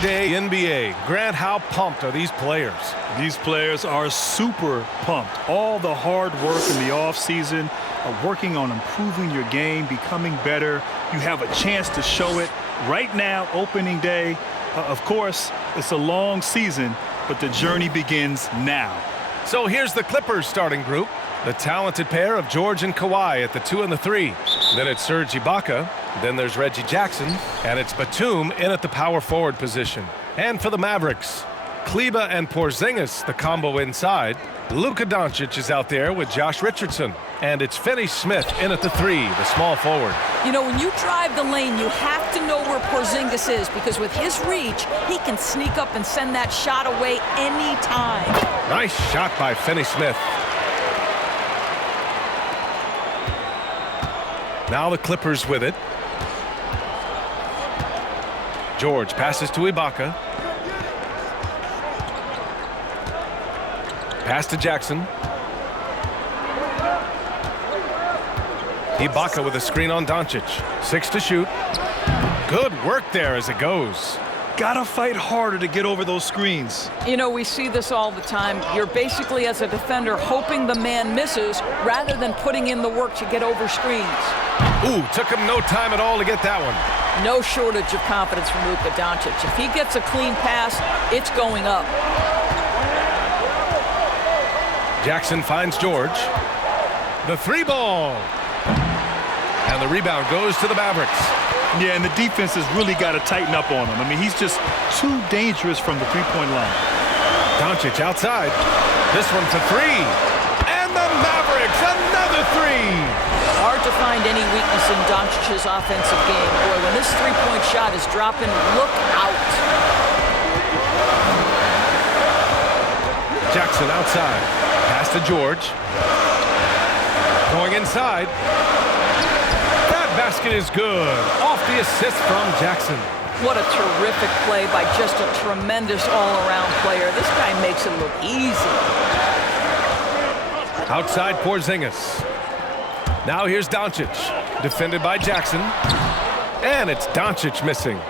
Day NBA. Grant, how pumped are these players? These players are super pumped. All the hard work in the offseason, working on improving your game, becoming better. You have a chance to show it right now, opening day. Of course, it's a long season, but the journey begins now. So here's the Clippers starting group. The talented pair of George and Kawhi at the 2 and the 3. Then it's Serge Ibaka. Then there's Reggie Jackson. And it's Batum in at the power forward position. And for the Mavericks, Kleba and Porzingis, the combo inside. Luka Doncic is out there with Josh Richardson. And it's Finney-Smith in at the 3, the small forward. You know, when you drive the lane, you have to know where Porzingis is, because with his reach, he can sneak up and send that shot away anytime. Nice shot by Finney-Smith. Now the Clippers with it. George passes to Ibaka. Pass to Jackson. Ibaka with a screen on Doncic. 6 to shoot. Good work there as it goes. Gotta fight harder to get over those screens. You know, we see this all the time. You're basically, as a defender, hoping the man misses rather than putting in the work to get over screens. Ooh, took him no time at all to get that one. No shortage of confidence from Luka Doncic. If he gets a clean pass, it's going up. Jackson finds George. The 3-ball. And the rebound goes to the Mavericks. Yeah, and the defense has really got to tighten up on him. I mean, he's just too dangerous from the three-point line. Doncic outside. This one for 3. And the Mavericks, another 3. Hard to find any weakness in Doncic's offensive game. Boy, when this three-point shot is dropping, look out. Jackson outside. Pass to George. Going inside. That basket is good. Off the assist from Jackson. What a terrific play by just a tremendous all-around player. This guy makes it look easy. Outside Porzingis. Now here's Doncic. Defended by Jackson. And it's Doncic missing.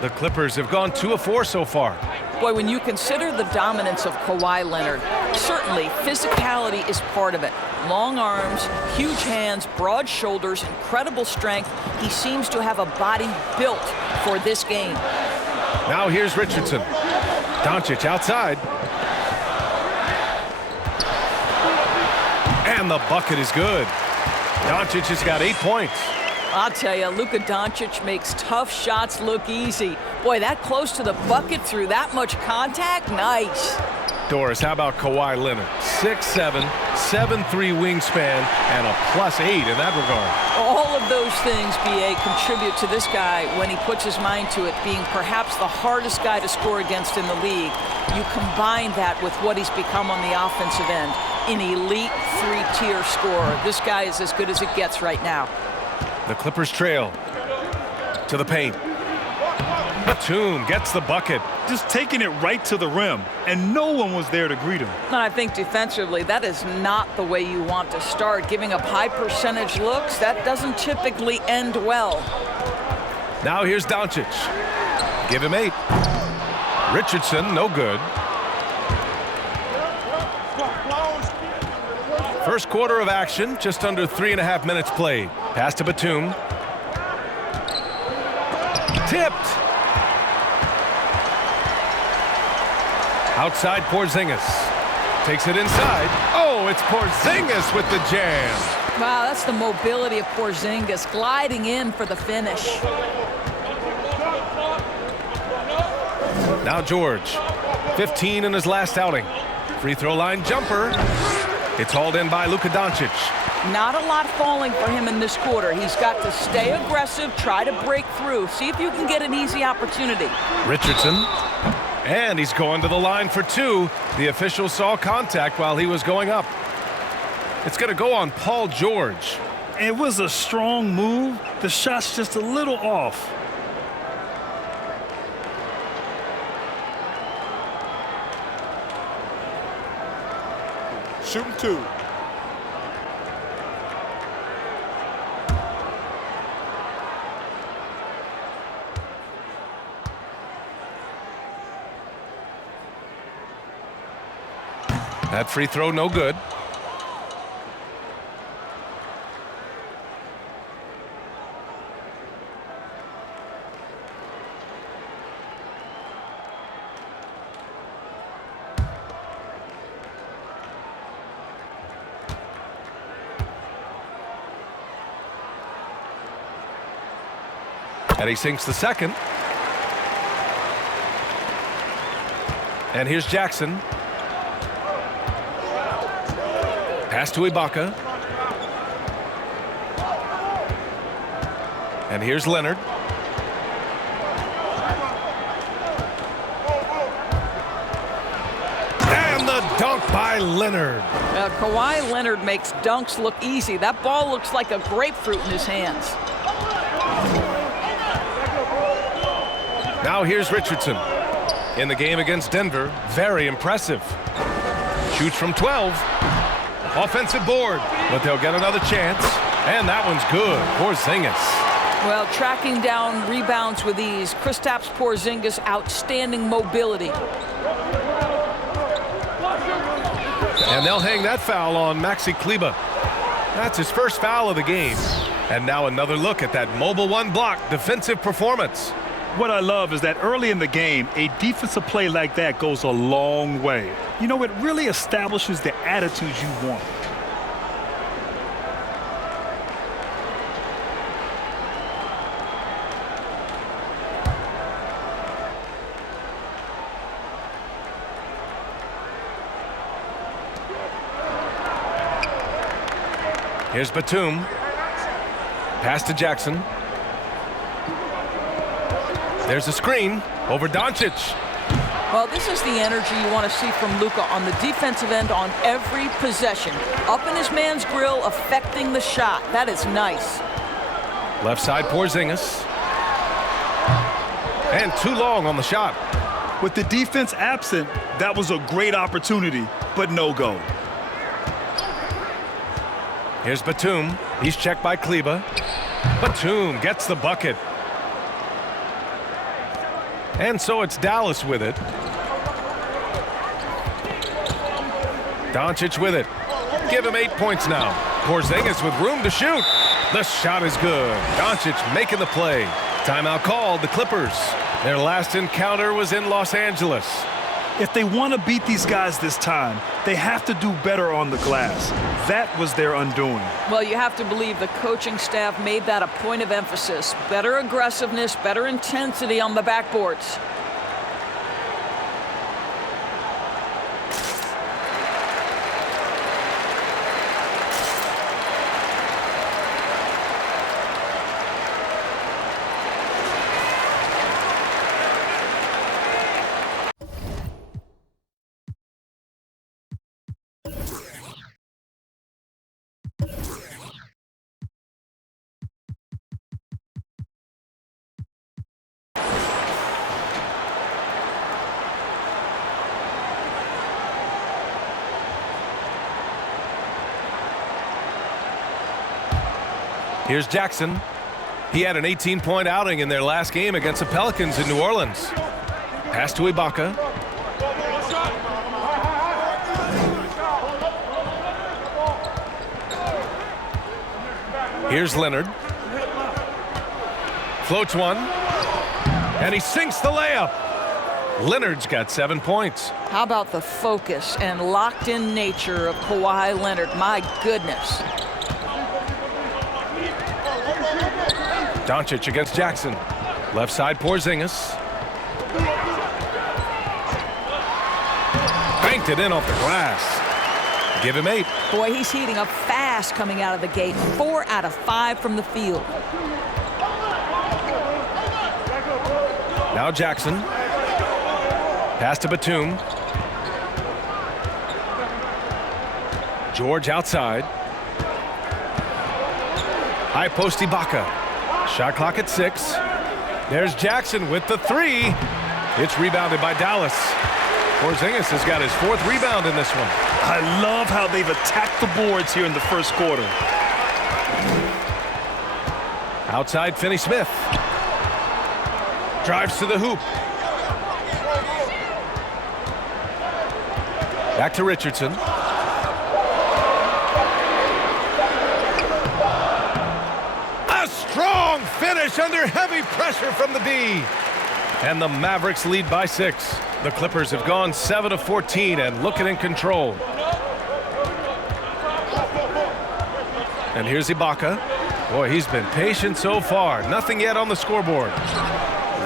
The Clippers have gone 2 of 4 so far. Boy, when you consider the dominance of Kawhi Leonard, certainly physicality is part of it. Long arms, huge hands, broad shoulders, incredible strength. He seems to have a body built for this game. Now here's Richardson. Doncic outside. And the bucket is good. Doncic has got 8 points. I'll tell you, Luka Doncic makes tough shots look easy. Boy, that close to the bucket through that much contact, nice. Doris, how about Kawhi Leonard? 6'7", 7'3" wingspan, and a +8 in that regard. All of those things, B.A., contribute to this guy when he puts his mind to it, being perhaps the hardest guy to score against in the league. You combine that with what he's become on the offensive end, an elite 3-tier scorer. This guy is as good as it gets right now. The Clippers trail to the paint. Batum gets the bucket. Just taking it right to the rim, and no one was there to greet him. And I think defensively, that is not the way you want to start. Giving up high percentage looks, that doesn't typically end well. Now here's Doncic. Give him 8. Richardson, no good. First quarter of action, just under 3.5 minutes played. Pass to Batum. Tipped. Outside Porzingis. Takes it inside. Oh, it's Porzingis with the jam. Wow, that's the mobility of Porzingis, gliding in for the finish. Now George. 15 in his last outing. Free throw line jumper. It's hauled in by Luka Doncic. Not a lot falling for him in this quarter. He's got to stay aggressive, try to break through. See if you can get an easy opportunity. Richardson. And he's going to the line for 2. The official saw contact while he was going up. It's going to go on Paul George. It was a strong move. The shot's just a little off. Shooting 2. That free throw no good. And he sinks the second. And here's Jackson. Pass to Ibaka. And here's Leonard. And the dunk by Leonard. Kawhi Leonard makes dunks look easy. That ball looks like a grapefruit in his hands. Now here's Richardson. In the game against Denver, very impressive. Shoots from 12. Offensive board, but they'll get another chance. And that one's good. Porzingis. Well, tracking down rebounds with ease. Kristaps Porzingis, outstanding mobility. And they'll hang that foul on Maxi Kleber. That's his first foul of the game. And now another look at that mobile one block defensive performance. What I love is that early in the game, a defensive play like that goes a long way. You know, it really establishes the attitude you want. Here's Batum. Pass to Jackson. There's a screen over Doncic. Well, this is the energy you want to see from Luka on the defensive end on every possession. Up in his man's grill, affecting the shot. That is nice. Left side Porzingis. And too long on the shot. With the defense absent, that was a great opportunity, but no go. Here's Batum. He's checked by Kleber. Batum gets the bucket. And so it's Dallas with it. Doncic with it. Give him 8 points now. Porzingis with room to shoot. The shot is good. Doncic making the play. Timeout called, the Clippers. Their last encounter was in Los Angeles. If they want to beat these guys this time, they have to do better on the glass. That was their undoing. Well, you have to believe the coaching staff made that a point of emphasis. Better aggressiveness, better intensity on the backboards. Here's Jackson. He had an 18-point outing in their last game against the Pelicans in New Orleans. Pass to Ibaka. Here's Leonard. Floats one. And he sinks the layup. Leonard's got 7 points. How about the focus and locked-in nature of Kawhi Leonard? My goodness. Doncic against Jackson. Left side Porzingis. Banked it in off the glass. Give him 8. Boy, he's heating up fast coming out of the gate. 4 out of 5 from the field. Now Jackson. Pass to Batum. George outside. High post Ibaka. Shot clock at 6. There's Jackson with the 3. It's rebounded by Dallas. Porzingis has got his 4th rebound in this one. I love how they've attacked the boards here in the first quarter. Outside Finney-Smith. Drives to the hoop. Back to Richardson. A strong finish under heavy pressure from the D. And the Mavericks lead by 6. The Clippers have gone 7 of 14 and looking in control. And here's Ibaka. Boy, he's been patient so far. Nothing yet on the scoreboard.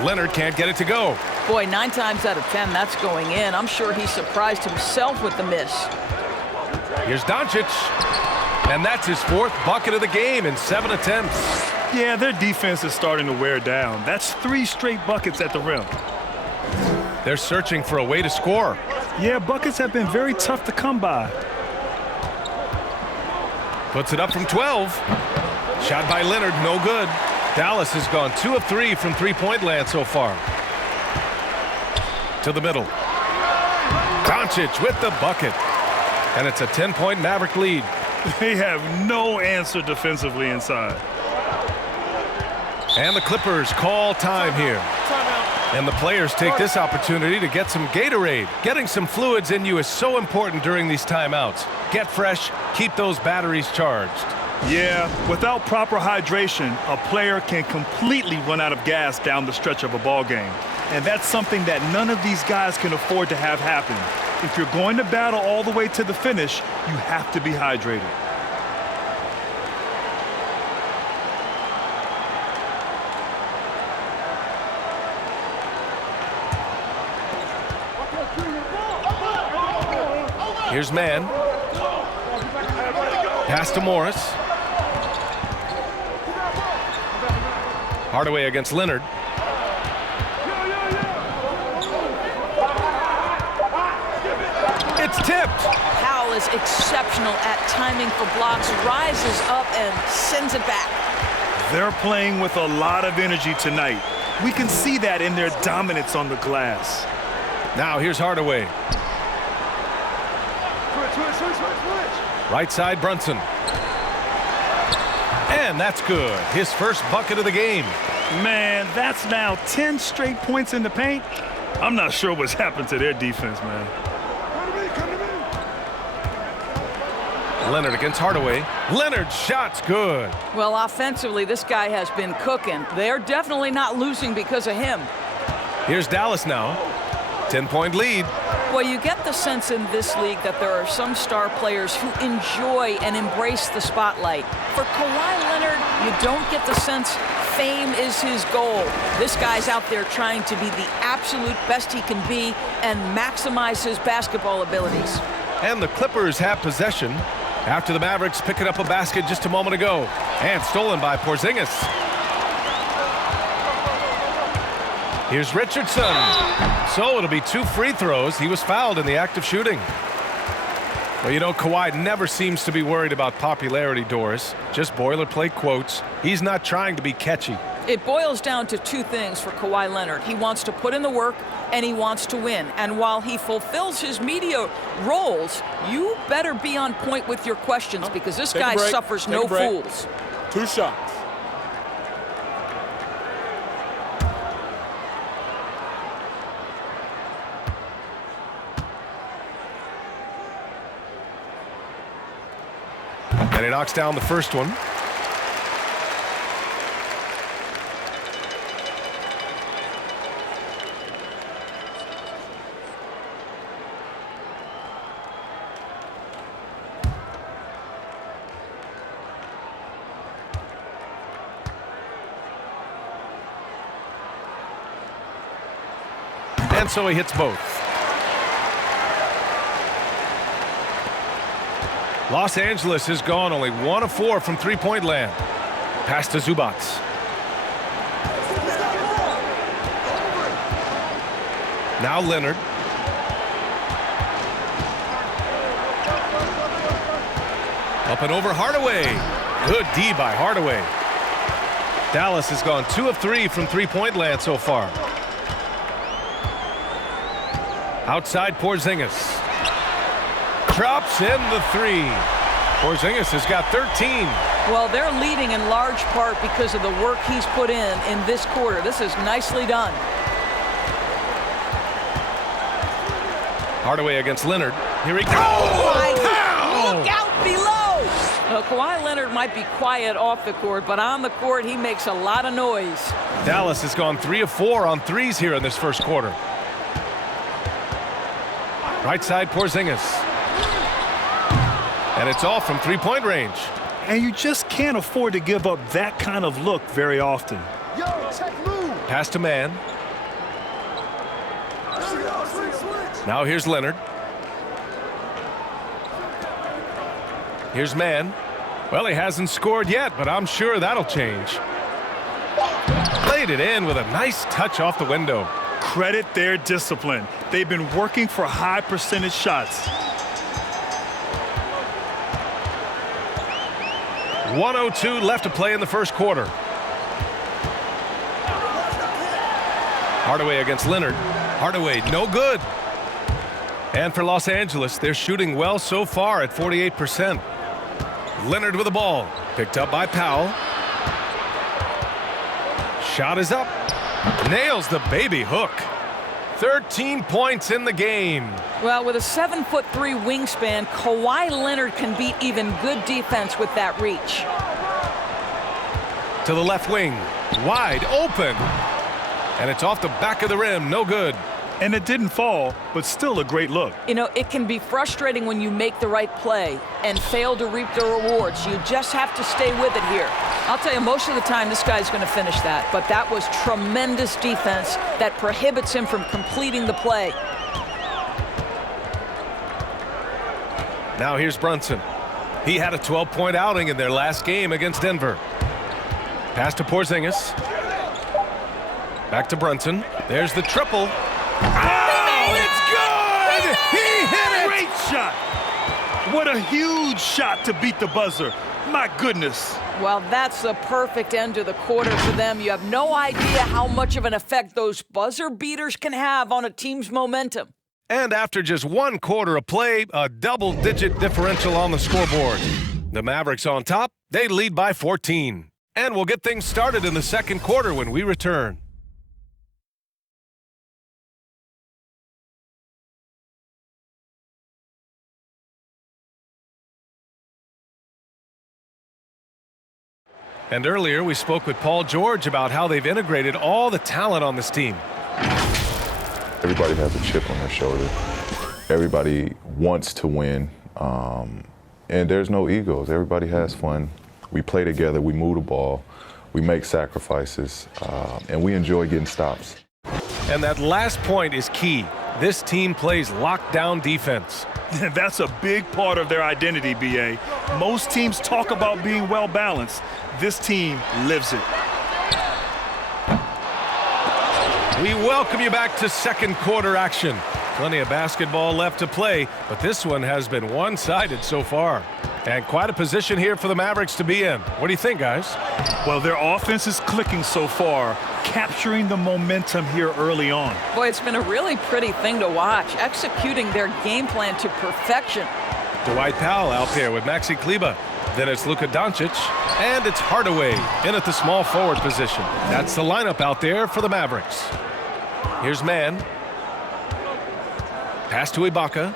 Leonard can't get it to go. Boy, 9 times out of 10, that's going in. I'm sure he surprised himself with the miss. Here's Doncic. And that's his 4th bucket of the game in 7 attempts. Yeah, their defense is starting to wear down. That's 3 straight buckets at the rim. They're searching for a way to score. Yeah, buckets have been very tough to come by. Puts it up from 12. Shot by Leonard, no good. Dallas has gone 2 of 3 from three-point land so far. To the middle. Doncic with the bucket. And it's a 10-point Maverick lead. They have no answer defensively inside. And the Clippers call time here. And the players take this opportunity to get some Gatorade. Getting some fluids in you is so important during these timeouts. Get fresh, keep those batteries charged. Yeah, without proper hydration, a player can completely run out of gas down the stretch of a ball game. And that's something that none of these guys can afford to have happen. If you're going to battle all the way to the finish, you have to be hydrated. Here's Mann. Pass to Morris. Hardaway against Leonard. It's tipped. Powell is exceptional at timing for blocks, rises up and sends it back. They're playing with a lot of energy tonight. We can see that in their dominance on the glass. Now here's Hardaway. Right side, Brunson. And that's good. His first bucket of the game. Man, that's now 10 straight points in the paint. I'm not sure what's happened to their defense, man. Leonard against Hardaway. Leonard's shot's good. Well, offensively, this guy has been cooking. They're definitely not losing because of him. Here's Dallas now. 10-point lead. Well, you get the sense in this league that there are some star players who enjoy and embrace the spotlight. For Kawhi Leonard, you don't get the sense fame is his goal. This guy's out there trying to be the absolute best he can be and maximize his basketball abilities. And the Clippers have possession after the Mavericks picking up a basket just a moment ago. And stolen by Porzingis. Here's Richardson. So it'll be 2 free throws. He was fouled in the act of shooting. Well, you know, Kawhi never seems to be worried about popularity, Doris. Just boilerplate quotes. He's not trying to be catchy. It boils down to 2 things for Kawhi Leonard. He wants to put in the work and he wants to win. And while he fulfills his media roles, you better be on point with your questions because this guy suffers no fools. 2 shots. And he knocks down the first one. And so he hits both. Los Angeles has gone only 1 of 4 from three-point land. Pass to Zubac. Now Leonard. Up and over Hardaway. Good D by Hardaway. Dallas has gone 2 of 3 from three-point land so far. Outside Porzingis. Drops in the 3. Porzingis has got 13. Well, they're leading in large part because of the work he's put in this quarter. This is nicely done. Hardaway against Leonard. Here he goes. Look out below. Well, Kawhi Leonard might be quiet off the court, but on the court, he makes a lot of noise. Dallas has gone 3 of 4 on threes here in this first quarter. Right side, Porzingis. And it's off from three-point range. And you just can't afford to give up that kind of look very often. Pass to Man. Now here's Leonard. Here's Man. Well, he hasn't scored yet, but I'm sure that'll change. Laid it in with a nice touch off the window. Credit their discipline. They've been working for high percentage shots. 1:02 left to play in the first quarter. Hardaway against Leonard. Hardaway, no good. And for Los Angeles, they're shooting well so far at 48%. Leonard with the ball. Picked up by Powell. Shot is up. Nails the baby hook. 13 points in the game. Well, with a 7'3" wingspan, Kawhi Leonard can beat even good defense with that reach. To the left wing. Wide open. And it's off the back of the rim. No good. And it didn't fall, but still a great look. You know, it can be frustrating when you make the right play and fail to reap the rewards. You just have to stay with it here. I'll tell you, most of the time this guy's going to finish that, but that was tremendous defense that prohibits him from completing the play. Now here's Brunson. He had a 12-point outing in their last game against Denver. Pass to Porzingis. Back to Brunson. There's the triple. Oh, it's good! He hit it! Great shot! What a huge shot to beat the buzzer. My goodness. Well, that's the perfect end to the quarter for them. You have no idea how much of an effect those buzzer beaters can have on a team's momentum. And after just 1 quarter of play, a double-digit differential on the scoreboard. The Mavericks on top, they lead by 14. And we'll get things started in the second quarter when we return. And earlier, we spoke with Paul George about how they've integrated all the talent on this team. Everybody has a chip on their shoulder. Everybody wants to win, and there's no egos. Everybody has fun. We play together, we move the ball, we make sacrifices, and we enjoy getting stops. And that last point is key. This team plays lockdown defense. That's a big part of their identity, B.A. Most teams talk about being well-balanced. This team lives it. We welcome you back to second quarter action. Plenty of basketball left to play, but this one has been one-sided so far. And quite a position here for the Mavericks to be in. What do you think, guys? Well, their offense is clicking so far, capturing the momentum here early on. Boy, it's been a really pretty thing to watch, executing their game plan to perfection. Dwight Powell out there with Maxi Kleber. Then it's Luka Doncic, and it's Hardaway in at the small forward position. That's the lineup out there for the Mavericks. Here's Man. Pass to Ibaka.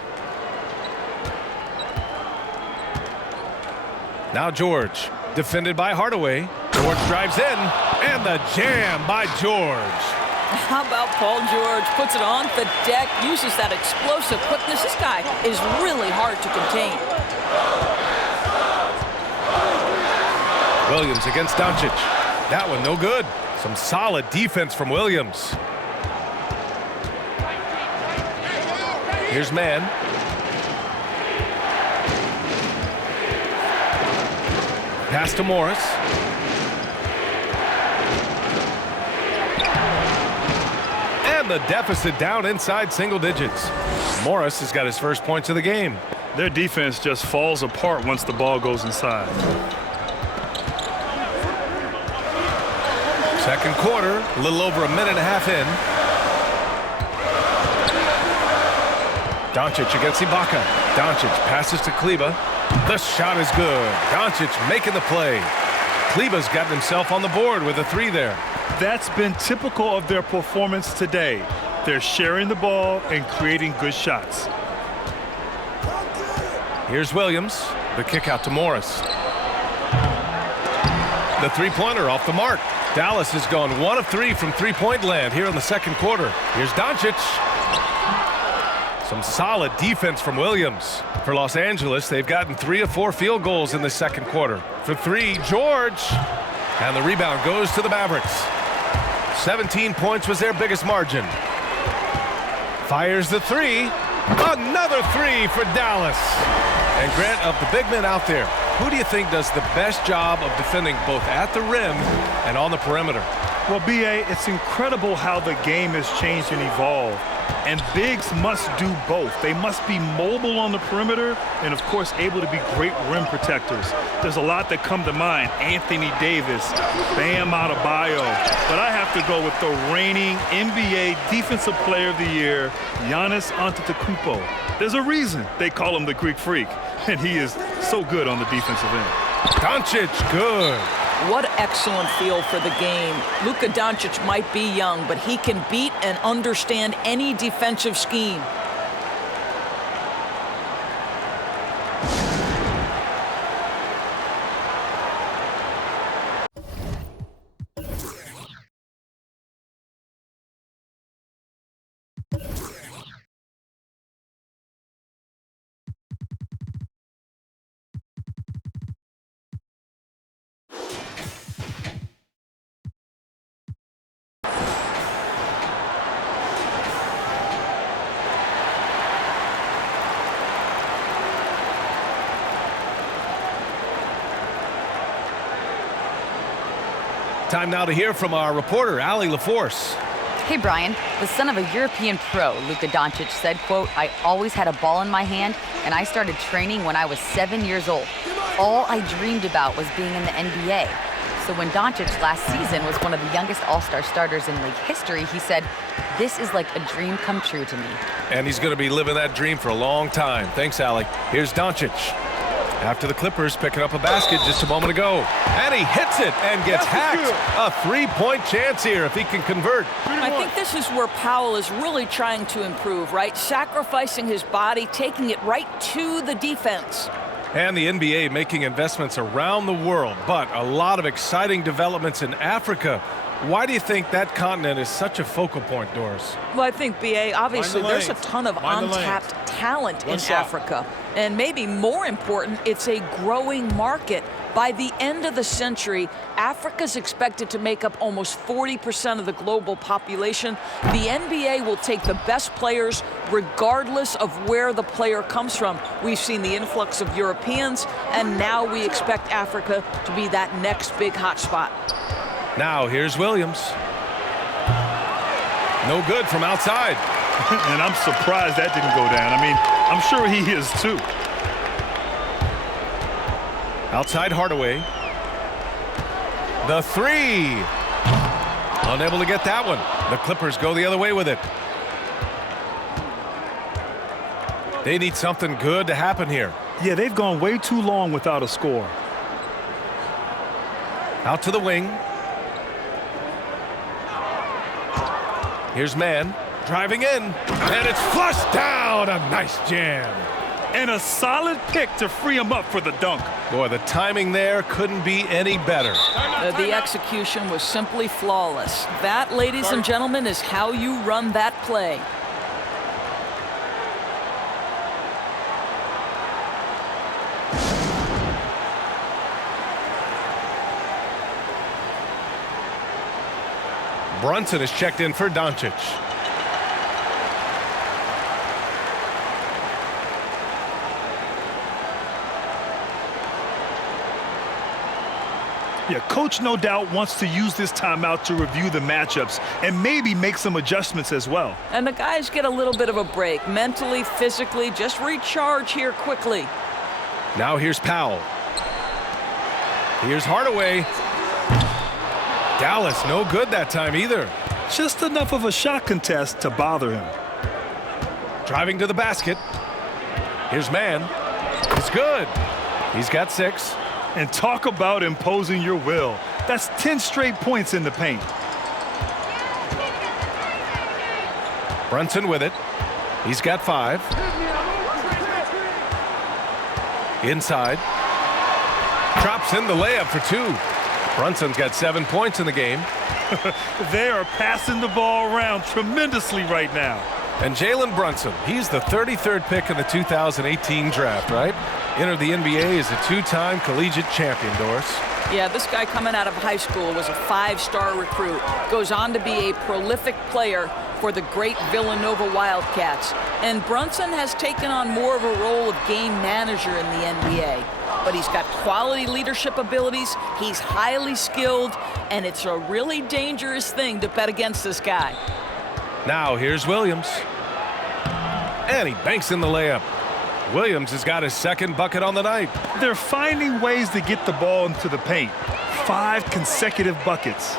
Now George, defended by Hardaway. George drives in, and the jam by George. How about Paul George? Puts it on the deck, uses that explosive quickness. This guy is really hard to contain. Williams against Doncic. That one no good. Some solid defense from Williams. Here's Man. Pass to Morris. And the deficit down inside single digits. Morris has got his first points of the game. Their defense just falls apart once the ball goes inside. Second quarter, a little over a minute and a half in. Doncic against Ibaka. Doncic passes to Kleber. The shot is good. Doncic making the play. Kleber's gotten himself on the board with a three there. That's been typical of their performance today. They're sharing the ball and creating good shots. Here's Williams. The kick out to Morris. The three-pointer off the mark. Dallas has gone 1 of 3 from three-point land here in the second quarter. Here's Doncic. Some solid defense from Williams. For Los Angeles, they've gotten 3 of 4 field goals in the second quarter. For 3, George. And the rebound goes to the Mavericks. 17 points was their biggest margin. Fires the 3. Another 3 for Dallas. And Grant, of the big men out there, who do you think does the best job of defending both at the rim and on the perimeter? Well, B.A., it's incredible how the game has changed and evolved. And bigs must do both. They must be mobile on the perimeter and, of course, able to be great rim protectors. There's a lot that come to mind. Anthony Davis, Bam Adebayo. But I have to go with the reigning NBA Defensive Player of the Year, Giannis Antetokounmpo. There's a reason they call him the Greek Freak, and he is so good on the defensive end. Doncic, good. What excellent feel for the game. Luka Doncic might be young, but he can beat and understand any defensive scheme. Time now to hear from our reporter, Allie LaForce. Hey, Brian. The son of a European pro, Luka Doncic, said, quote, "I always had a ball in my hand, and I started training when I was 7 years old. All I dreamed about was being in the NBA." So when Doncic last season was one of the youngest all-star starters in league history, he said, "This is like a dream come true to me." And he's going to be living that dream for a long time. Thanks, Allie. Here's Doncic. After the Clippers picking up a basket just a moment ago. And he hits it and gets hacked. A three-point chance here if he can convert. I think this is where Powell is really trying to improve, right? Sacrificing his body, taking it right to the defense. And the NBA making investments around the world, but a lot of exciting developments in Africa. Why do you think that continent is such a focal point, Doris? Well, I think, B.A., obviously there's a ton of untapped talent in Africa. And maybe more important, it's a growing market. By the end of the century, Africa's expected to make up almost 40% of the global population. The NBA will take the best players regardless of where the player comes from. We've seen the influx of Europeans, and now we expect Africa to be that next big hot spot. Now here's Williams. No good from outside. And I'm surprised that didn't go down. I mean, I'm sure he is too. Outside Hardaway. The 3. Unable to get that one. The Clippers go the other way with it. They need something good to happen here. Yeah, they've gone way too long without a score. Out to the wing. Here's Mann driving in, and it's flushed down. A nice jam. And a solid pick to free him up for the dunk. Boy, the timing there couldn't be any better. The execution was simply flawless. That, ladies and gentlemen, is how you run that play. Brunson is checked in for Doncic. Yeah, coach no doubt wants to use this timeout to review the matchups and maybe make some adjustments as well. And the guys get a little bit of a break, mentally, physically, just recharge here quickly. Now here's Powell. Here's Hardaway. Dallas no good that time either. Just enough of a shot contest to bother him. Driving to the basket. Here's Mann. It's good. He's got 6. And talk about imposing your will. That's 10 straight points in the paint. Brunson with it. He's got 5. Inside. Drops in the layup for 2. Brunson's got 7 points in the game. They are passing the ball around tremendously right now. And Jalen Brunson, he's the 33rd pick in the 2018 draft, right? Entered the NBA as a 2-time collegiate champion, Doris. Yeah, this guy coming out of high school was a 5-star recruit. Goes on to be a prolific player for the great Villanova Wildcats. And Brunson has taken on more of a role of game manager in the NBA. But he's got quality leadership abilities, he's highly skilled, and it's a really dangerous thing to bet against this guy. Now here's Williams. And he banks in the layup. Williams has got his 2nd bucket on the night. They're finding ways to get the ball into the paint. 5 consecutive buckets.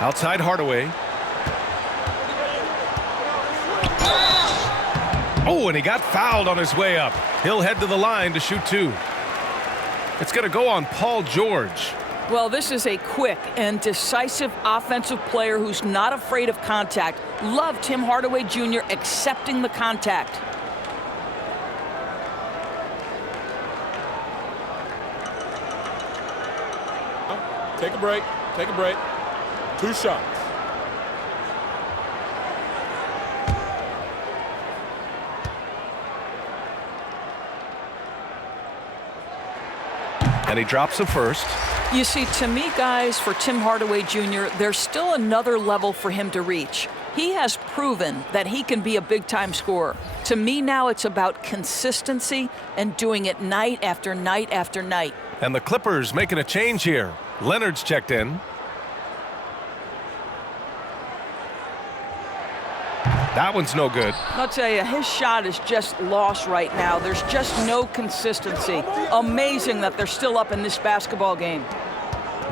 Outside Hardaway. Oh, and he got fouled on his way up. He'll head to the line to shoot 2. It's going to go on Paul George. Well, this is a quick and decisive offensive player who's not afraid of contact. Love Tim Hardaway Jr. accepting the contact. Take a break. Take a break. 2 shots. And he drops the first. You see, to me, guys, for Tim Hardaway Jr., there's still another level for him to reach. He has proven that he can be a big-time scorer. To me now, it's about consistency and doing it night after night after night. And the Clippers making a change here. Leonard's checked in. That one's no good. I'll tell you, his shot is just lost right now. There's just no consistency. Amazing that they're still up in this basketball game.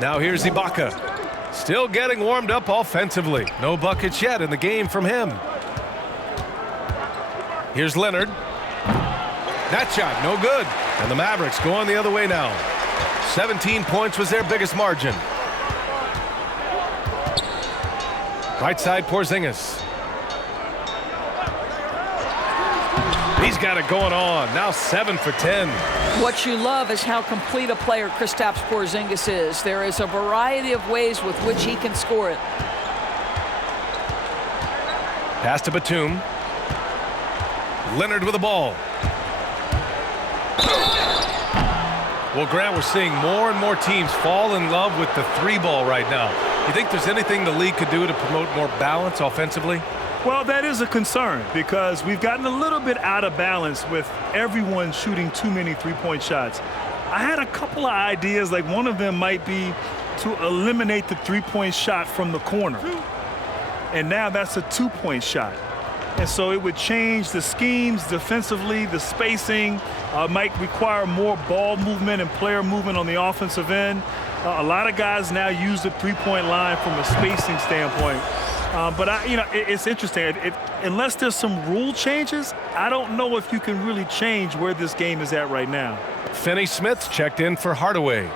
Now here's Ibaka. Still getting warmed up offensively. No buckets yet in the game from him. Here's Leonard. That shot, no good. And the Mavericks going the other way now. 17 points was their biggest margin. Right side, Porzingis. He's got it going on. Now 7 for 10. What you love is how complete a player Kristaps Porzingis is. There is a variety of ways with which he can score it. Pass to Batum. Leonard with the ball. Well, Grant, we're seeing more and more teams fall in love with the 3-ball right now. You think there's anything the league could do to promote more balance offensively? Well, that is a concern because we've gotten a little bit out of balance with everyone shooting too many 3-point shots. I had a couple of ideas, like one of them might be to eliminate the 3-point shot from the corner. And now that's a 2-point shot. And so it would change the schemes defensively, the spacing, might require more ball movement and player movement on the offensive end. A lot of guys now use the 3-point line from a spacing standpoint. But it's interesting. Unless there's some rule changes, I don't know if you can really change where this game is at right now. Finney-Smith checked in for Hardaway.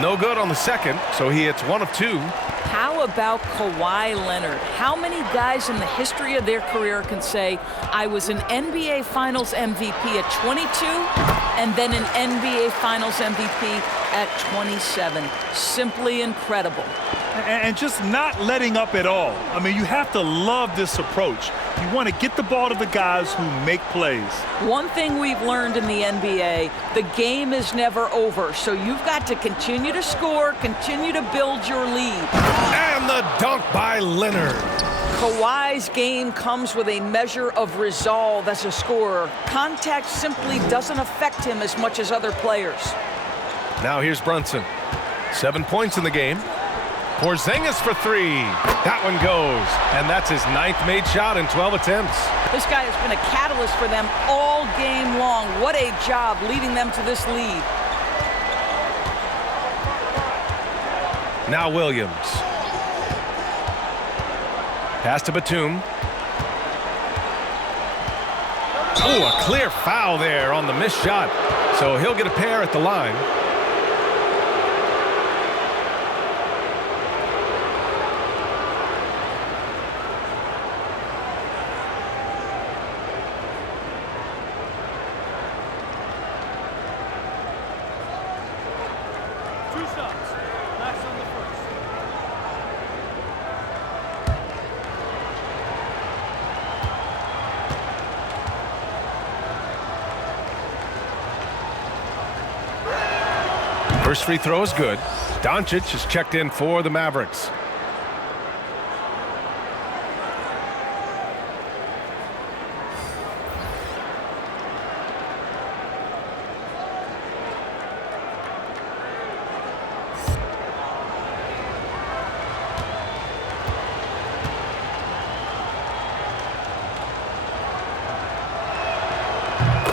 No good on the second, so he hits 1 of 2. How about Kawhi Leonard? How many guys in the history of their career can say, I was an NBA Finals MVP at 22 and then an NBA Finals MVP at 27? Simply incredible. And just not letting up at all. I mean, you have to love this approach. You want to get the ball to the guys who make plays. One thing we've learned in the NBA, the game is never over. So you've got to continue to score, continue to build your lead. And the dunk by Leonard. Kawhi's game comes with a measure of resolve as a scorer. Contact simply doesn't affect him as much as other players. Now here's Brunson. 7 points in the game. Porzingis for 3. That one goes. And that's his 9th made shot in 12 attempts. This guy has been a catalyst for them all game long. What a job leading them to this lead. Now Williams. Pass to Batum. Oh, a clear foul there on the missed shot. So he'll get a pair at the line. First free throw is good. Doncic is checked in for the Mavericks.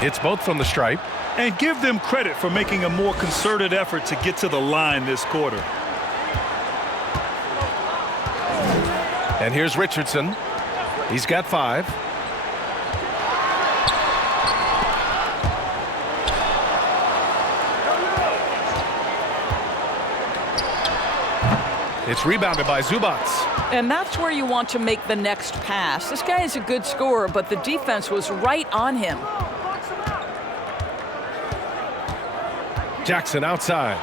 It's both from the stripe. And give them credit for making a more concerted effort to get to the line this quarter. And here's Richardson. He's got 5. It's rebounded by Zubats. And that's where you want to make the next pass. This guy is a good scorer, but the defense was right on him. Jackson outside.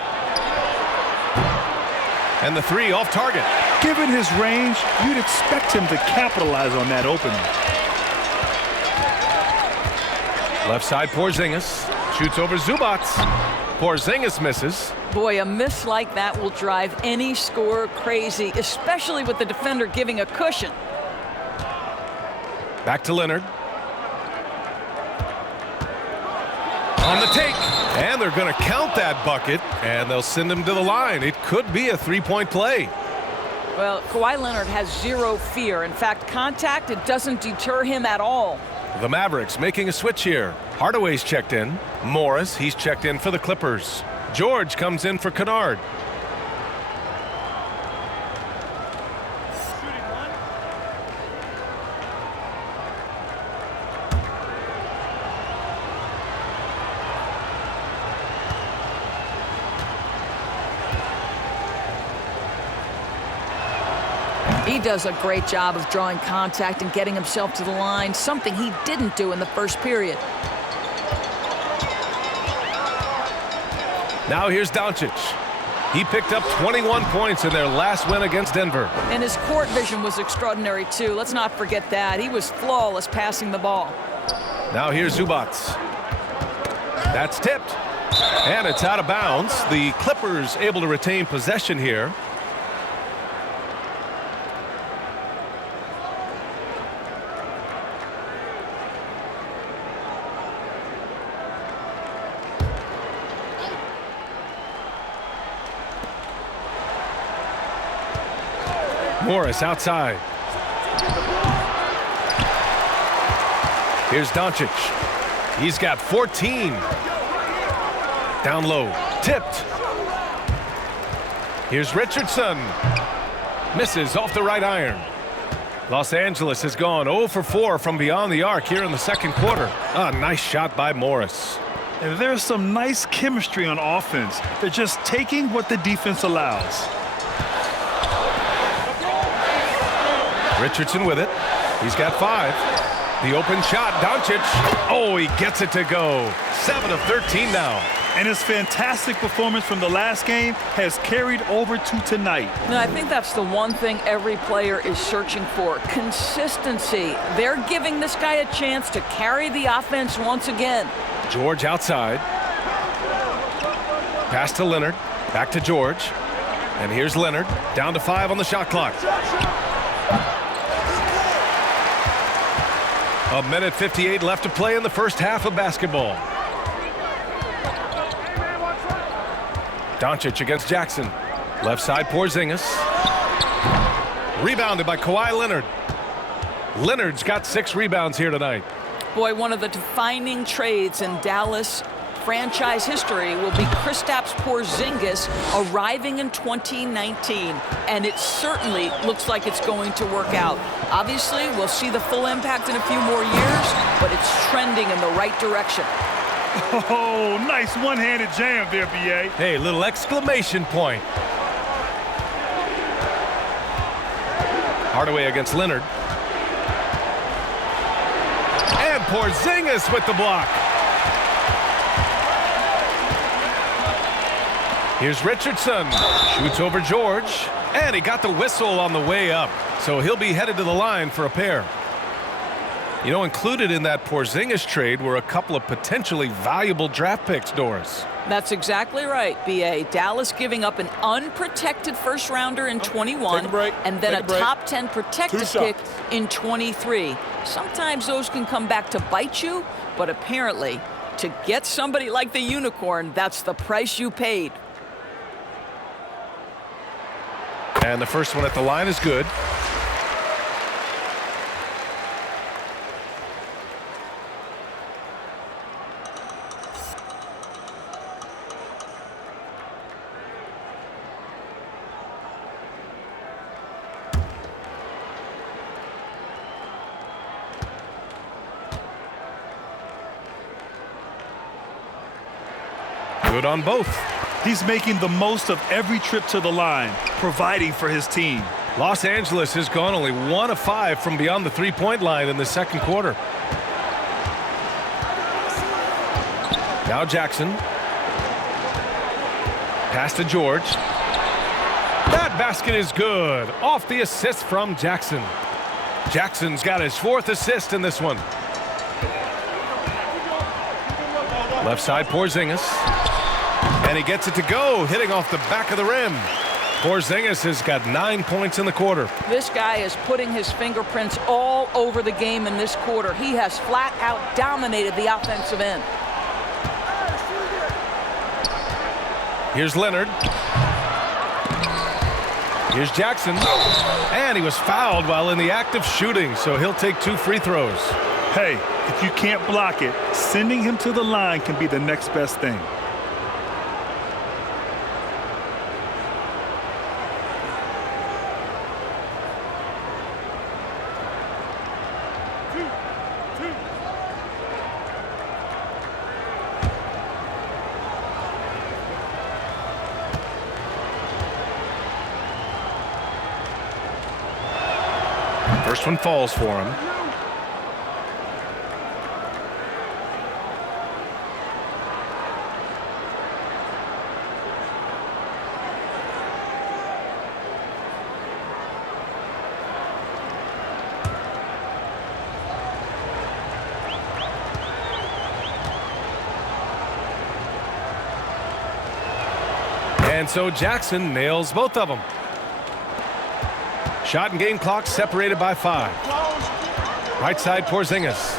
And the 3 off target. Given his range, you'd expect him to capitalize on that opening. Left side, Porzingis. Shoots over Zubats. Porzingis misses. Boy, a miss like that will drive any scorer crazy, especially with the defender giving a cushion. Back to Leonard. On the take. And they're going to count that bucket, and they'll send him to the line. It could be a 3-point play. Well, Kawhi Leonard has zero fear. In fact, contact, it doesn't deter him at all. The Mavericks making a switch here. Hardaway's checked in. Morris, he's checked in for the Clippers. George comes in for Kennard. He does a great job of drawing contact and getting himself to the line, something he didn't do in the first period. Now here's Doncic. He picked up 21 points in their last win against Denver. And his court vision was extraordinary, too. Let's not forget that. He was flawless passing the ball. Now here's Zubats. That's tipped. And it's out of bounds. The Clippers able to retain possession here. Morris outside. Here's Doncic. He's got 14. Down low. Tipped. Here's Richardson. Misses off the right iron. Los Angeles has gone 0 for 4 from beyond the arc here in the second quarter. A nice shot by Morris. And there's some nice chemistry on offense. They're just taking what the defense allows. Richardson with it. He's got 5. The open shot, Doncic. Oh, he gets it to go. 7 of 13 now. And his fantastic performance from the last game has carried over to tonight. And I think that's the one thing every player is searching for, consistency. They're giving this guy a chance to carry the offense once again. George outside. Pass to Leonard. Back to George. And here's Leonard. Down to 5 on the shot clock. A minute 58 left to play in the first half of basketball. Doncic against Jackson. Left side, Porzingis. Rebounded by Kawhi Leonard. Leonard's got 6 rebounds here tonight. Boy, one of the defining trades in Dallas franchise history will be Kristaps Porzingis arriving in 2019, and it certainly looks like it's going to work out. Obviously, we'll see the full impact in a few more years, but it's trending in the right direction. Oh, nice one-handed jam there, B.A. Hey, little exclamation point. Hardaway against Leonard. And Porzingis with the block. Here's Richardson. Shoots over George. And he got the whistle on the way up. So he'll be headed to the line for a pair. You know, included in that Porzingis trade were a couple of potentially valuable draft picks, Doris. That's exactly right, B.A. Dallas giving up an unprotected first-rounder in 21 and then a top 10 protected pick in 23. Sometimes those can come back to bite you, but apparently to get somebody like the Unicorn, that's the price you paid. And the first one at the line is good. Good on both. He's making the most of every trip to the line, providing for his team. Los Angeles has gone only 1 of 5 from beyond the three-point line in the second quarter. Now Jackson. Pass to George. That basket is good. Off the assist from Jackson. Jackson's got his 4th assist in this one. Left side Porzingis. And he gets it to go, hitting off the back of the rim. Porzingis has got 9 points in the quarter. This guy is putting his fingerprints all over the game in this quarter. He has flat out dominated the offensive end. Here's Leonard. Here's Jackson. And he was fouled while in the act of shooting, so he'll take 2 free throws. Hey, if you can't block it, sending him to the line can be the next best thing. First one falls for him. And so Jackson nails both of them. Shot and game clock separated by 5. Right side Porzingis.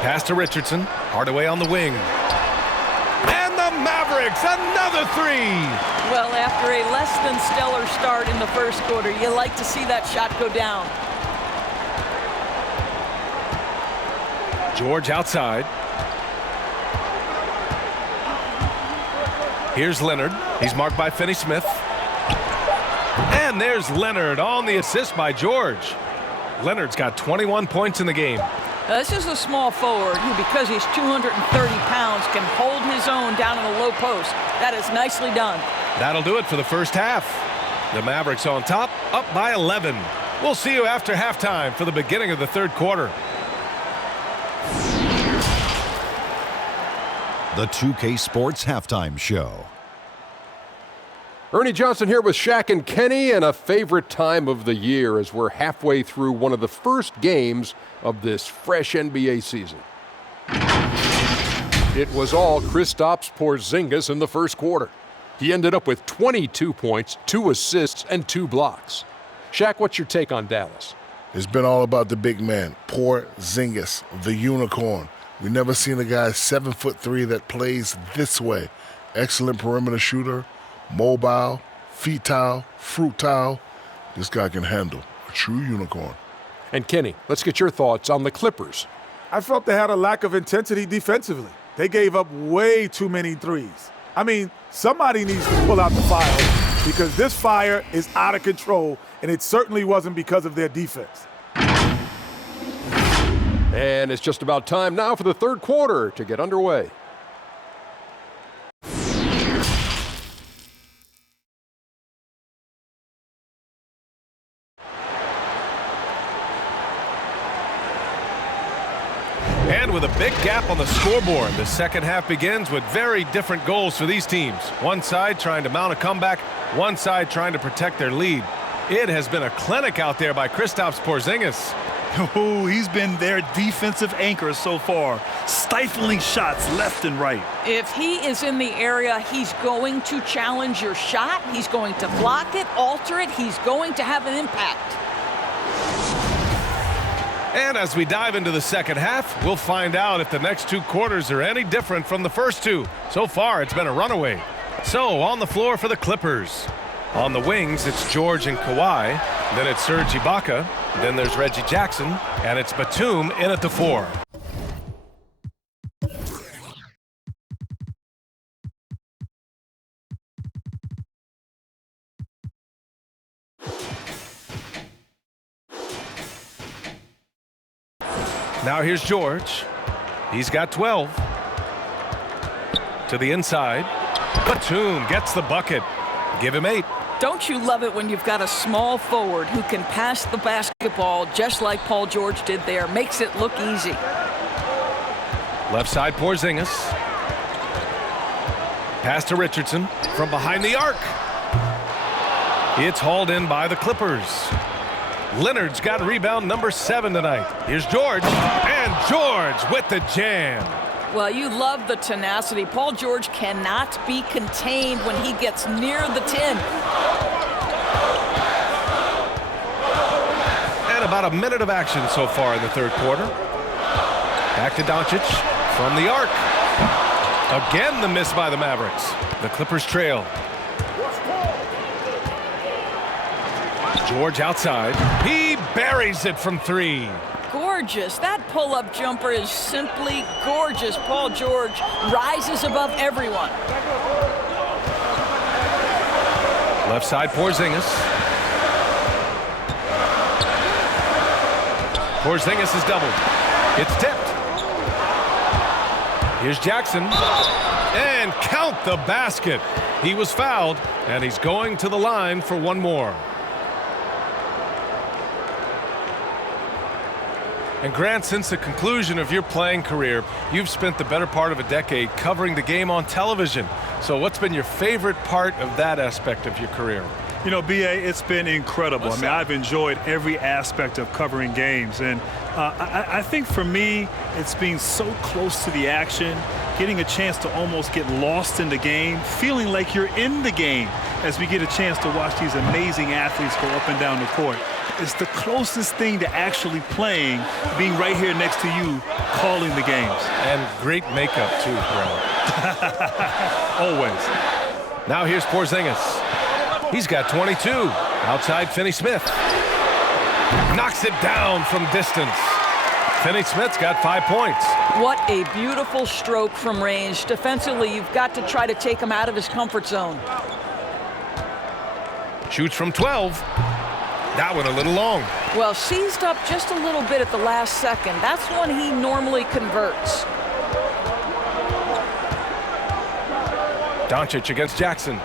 Pass to Richardson. Hardaway on the wing. And the Mavericks, another 3. Well, after a less than stellar start in the first quarter, you like to see that shot go down. George outside. Here's Leonard. He's marked by Finney-Smith. And there's Leonard on the assist by George. Leonard's got 21 points in the game. This is a small forward who, because he's 230 pounds, can hold his own down in the low post. That is nicely done. That'll do it for the first half. The Mavericks on top, up by 11. We'll see you after halftime for the beginning of the third quarter. The 2K Sports Halftime Show. Ernie Johnson here with Shaq and Kenny, and a favorite time of the year as we're halfway through one of the first games of this fresh NBA season. It was all Kristaps Porzingis in the first quarter. He ended up with 22 points, 2 assists, and 2 blocks. Shaq, what's your take on Dallas? It's been all about the big man, Porzingis, the unicorn. We've never seen a guy 7'3" that plays this way. Excellent perimeter shooter, mobile, fruitile. This guy can handle. A true unicorn. And Kenny, let's get your thoughts on the Clippers. I felt they had a lack of intensity defensively. They gave up way too many threes. I mean, somebody needs to pull out the fire because this fire is out of control, and it certainly wasn't because of their defense. And it's just about time now for the third quarter to get underway. And with a big gap on the scoreboard, the second half begins with very different goals for these teams. One side trying to mount a comeback, one side trying to protect their lead. It has been a clinic out there by Kristaps Porzingis. Oh, he's been their defensive anchor so far, stifling shots left and right. If he is in the area, he's going to challenge your shot. He's going to block it, alter it. He's going to have an impact. And as we dive into the second half, we'll find out if the next two quarters are any different from the first two. So far, it's been a runaway. So, on the floor for the Clippers. On the wings, it's George and Kawhi. Then it's Serge Ibaka. Then there's Reggie Jackson. And it's Batum in at the 4. Now here's George. He's got 12. To the inside. Batum gets the bucket. Give him 8. Don't you love it when you've got a small forward who can pass the basketball just like Paul George did there? Makes it look easy. Left side, Porzingis. Pass to Richardson from behind the arc. It's hauled in by the Clippers. Leonard's got rebound number 7 tonight. Here's George, and George with the jam. Well, you love the tenacity. Paul George cannot be contained when he gets near the 10. And about a minute of action so far in the third quarter. Back to Doncic from the arc. Again, the miss by the Mavericks. The Clippers trail. George outside. He buries it from 3. Gorgeous. That pull-up jumper is simply gorgeous. Paul George rises above everyone. Left side, Porzingis. Porzingis is doubled. It's tipped. Here's Jackson. And count the basket. He was fouled, and he's going to the line for one more. And Grant, since the conclusion of your playing career, you've spent the better part of a decade covering the game on television. So what's been your favorite part of that aspect of your career? You know, B.A., it's been incredible. I mean, I've enjoyed every aspect of covering games. And I think for me, it's being so close to the action, getting a chance to almost get lost in the game, feeling like you're in the game as we get a chance to watch these amazing athletes go up and down the court. It's the closest thing to actually playing, being right here next to you, calling the games. And great makeup, too, Grant. Always. Now here's Porzingis. He's got 22. Outside, Finney-Smith. Knocks it down from distance. Finney-Smith's got 5 points. What a beautiful stroke from range. Defensively, you've got to try to take him out of his comfort zone. Shoots from 12. That one a little long. Well, seized up just a little bit at the last second. That's when he normally converts. Doncic against Jackson.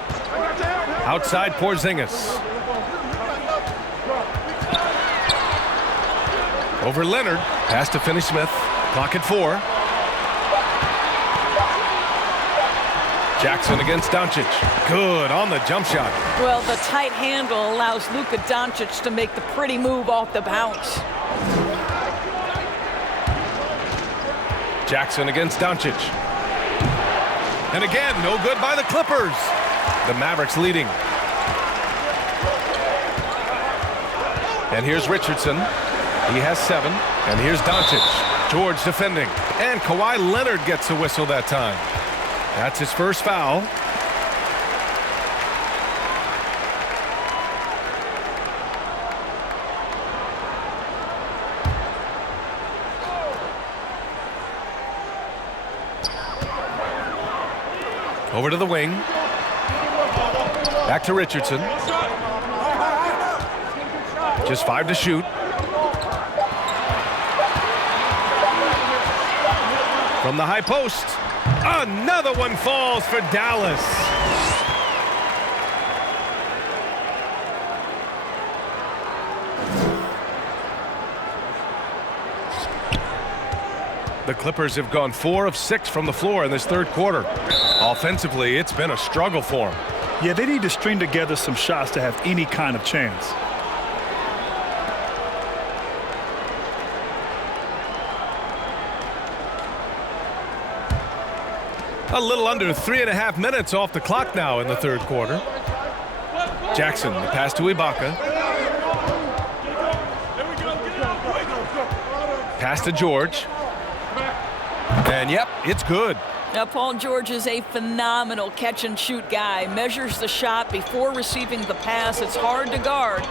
Outside, Porzingis. Over Leonard. Pass to Finney-Smith. Clock at 4. Jackson against Doncic. Good on the jump shot. Well, the tight handle allows Luka Doncic to make the pretty move off the bounce. Jackson against Doncic. And again, no good by the Clippers. The Mavericks leading. And here's Richardson. He has 7. And here's Doncic. George defending. And Kawhi Leonard gets a whistle that time. That's his first foul. Over to the wing. Back to Richardson. Just 5 to shoot. From the high post. Another one falls for Dallas. The Clippers have gone 4 of 6 from the floor in this third quarter. Offensively, it's been a struggle for them. Yeah, they need to string together some shots to have any kind of chance. A little under 3.5 minutes off the clock now in the third quarter. Jackson, the pass to Ibaka. Pass to George. And yep, it's good. Now, Paul George is a phenomenal catch-and-shoot guy. Measures the shot before receiving the pass. It's hard to guard.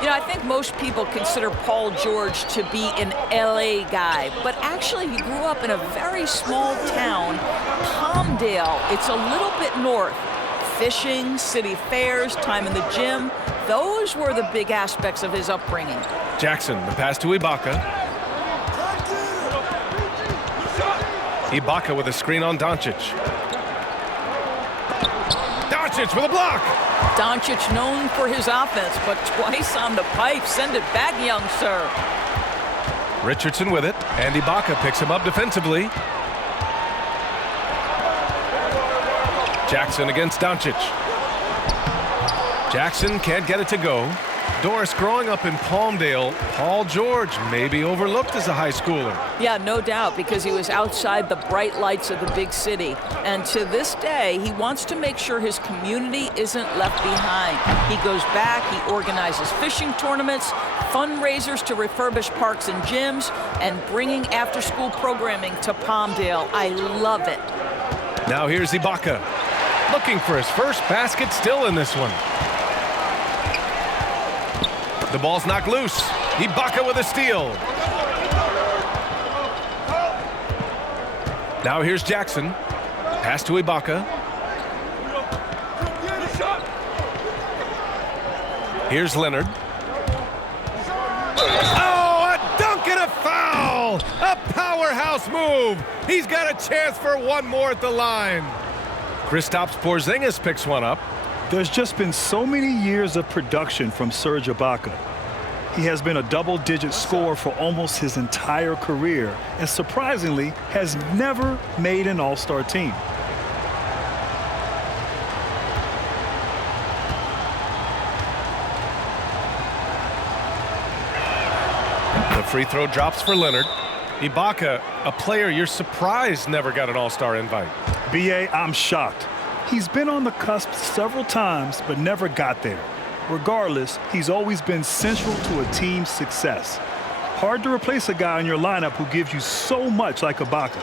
You know, I think most people consider Paul George to be an LA guy, but actually he grew up in a very small town, Palmdale. It's a little bit north. Fishing, city fairs, time in the gym. Those were the big aspects of his upbringing. Jackson, the pass to Ibaka. Ibaka with a screen on Doncic. Doncic with a block. Doncic known for his offense, but twice on the pipe. Send it back, young sir. Richardson with it, and Ibaka picks him up defensively. Jackson against Doncic. Jackson can't get it to go. Doris, growing up in Palmdale, Paul George may be overlooked as a high schooler. Yeah, no doubt, because he was outside the bright lights of the big city. And to this day, he wants to make sure his community isn't left behind. He goes back, he organizes fishing tournaments, fundraisers to refurbish parks and gyms, and bringing after-school programming to Palmdale. I love it. Now here's Ibaka, looking for his first basket still in this one. The ball's knocked loose. Ibaka with a steal. Now here's Jackson. Pass to Ibaka. Here's Leonard. Oh, a dunk and a foul! A powerhouse move. He's got a chance for one more at the line. Kristaps Porzingis picks one up. There's just been so many years of production from Serge Ibaka. He has been a double-digit scorer for almost his entire career, and surprisingly, has never made an all-star team. The free throw drops for Leonard. Ibaka, a player you're surprised never got an all-star invite. B.A., I'm shocked. He's been on the cusp several times, but never got there. Regardless, he's always been central to a team's success. Hard to replace a guy in your lineup who gives you so much like Ibaka.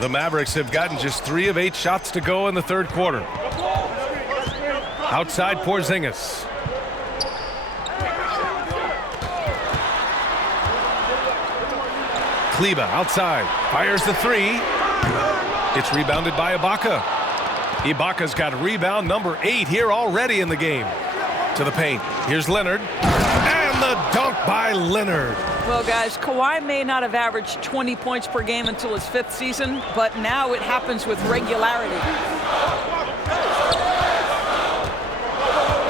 The Mavericks have gotten just 3 of 8 shots to go in the third quarter. Outside Porzingis. Kleba outside. Fires the 3. It's rebounded by Ibaka. Ibaka's got rebound number 8 here already in the game. To the paint. Here's Leonard. And the dunk by Leonard. Well, guys, Kawhi may not have averaged 20 points per game until his 5th season, but now it happens with regularity.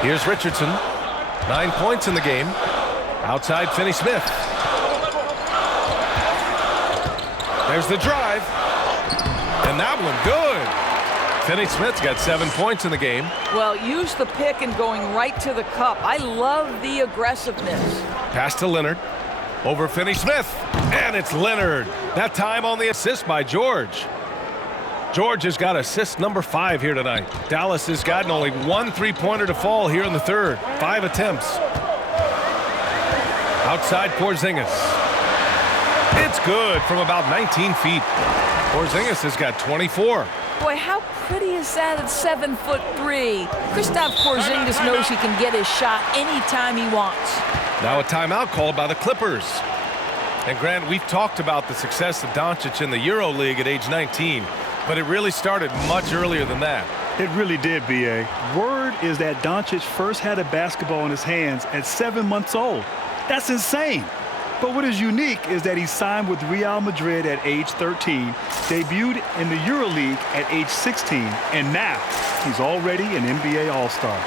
Here's Richardson. 9 points in the game. Outside Finney-Smith. There's the drive. And that one good. Finney-Smith's got 7 points in the game. Well, use the pick and going right to the cup. I love the aggressiveness. Pass to Leonard. Over Finney-Smith, and it's Leonard. That time on the assist by George. George has got assist number 5 here tonight. Dallas has gotten only 1 3-pointer to fall here in the third. 5 attempts. Outside Porzingis. It's good from about 19 feet. Porzingis has got 24. Boy, how pretty is that at 7'3"? Kristaps Porzingis knows he can get his shot anytime he wants. Now a timeout called by the Clippers. And Grant, we've talked about the success of Doncic in the Euro League at age 19, but it really started much earlier than that. It really did, B.A. Word is that Doncic first had a basketball in his hands at 7 months old. That's insane. But what is unique is that he signed with Real Madrid at age 13, debuted in the EuroLeague at age 16, and now he's already an NBA All-Star.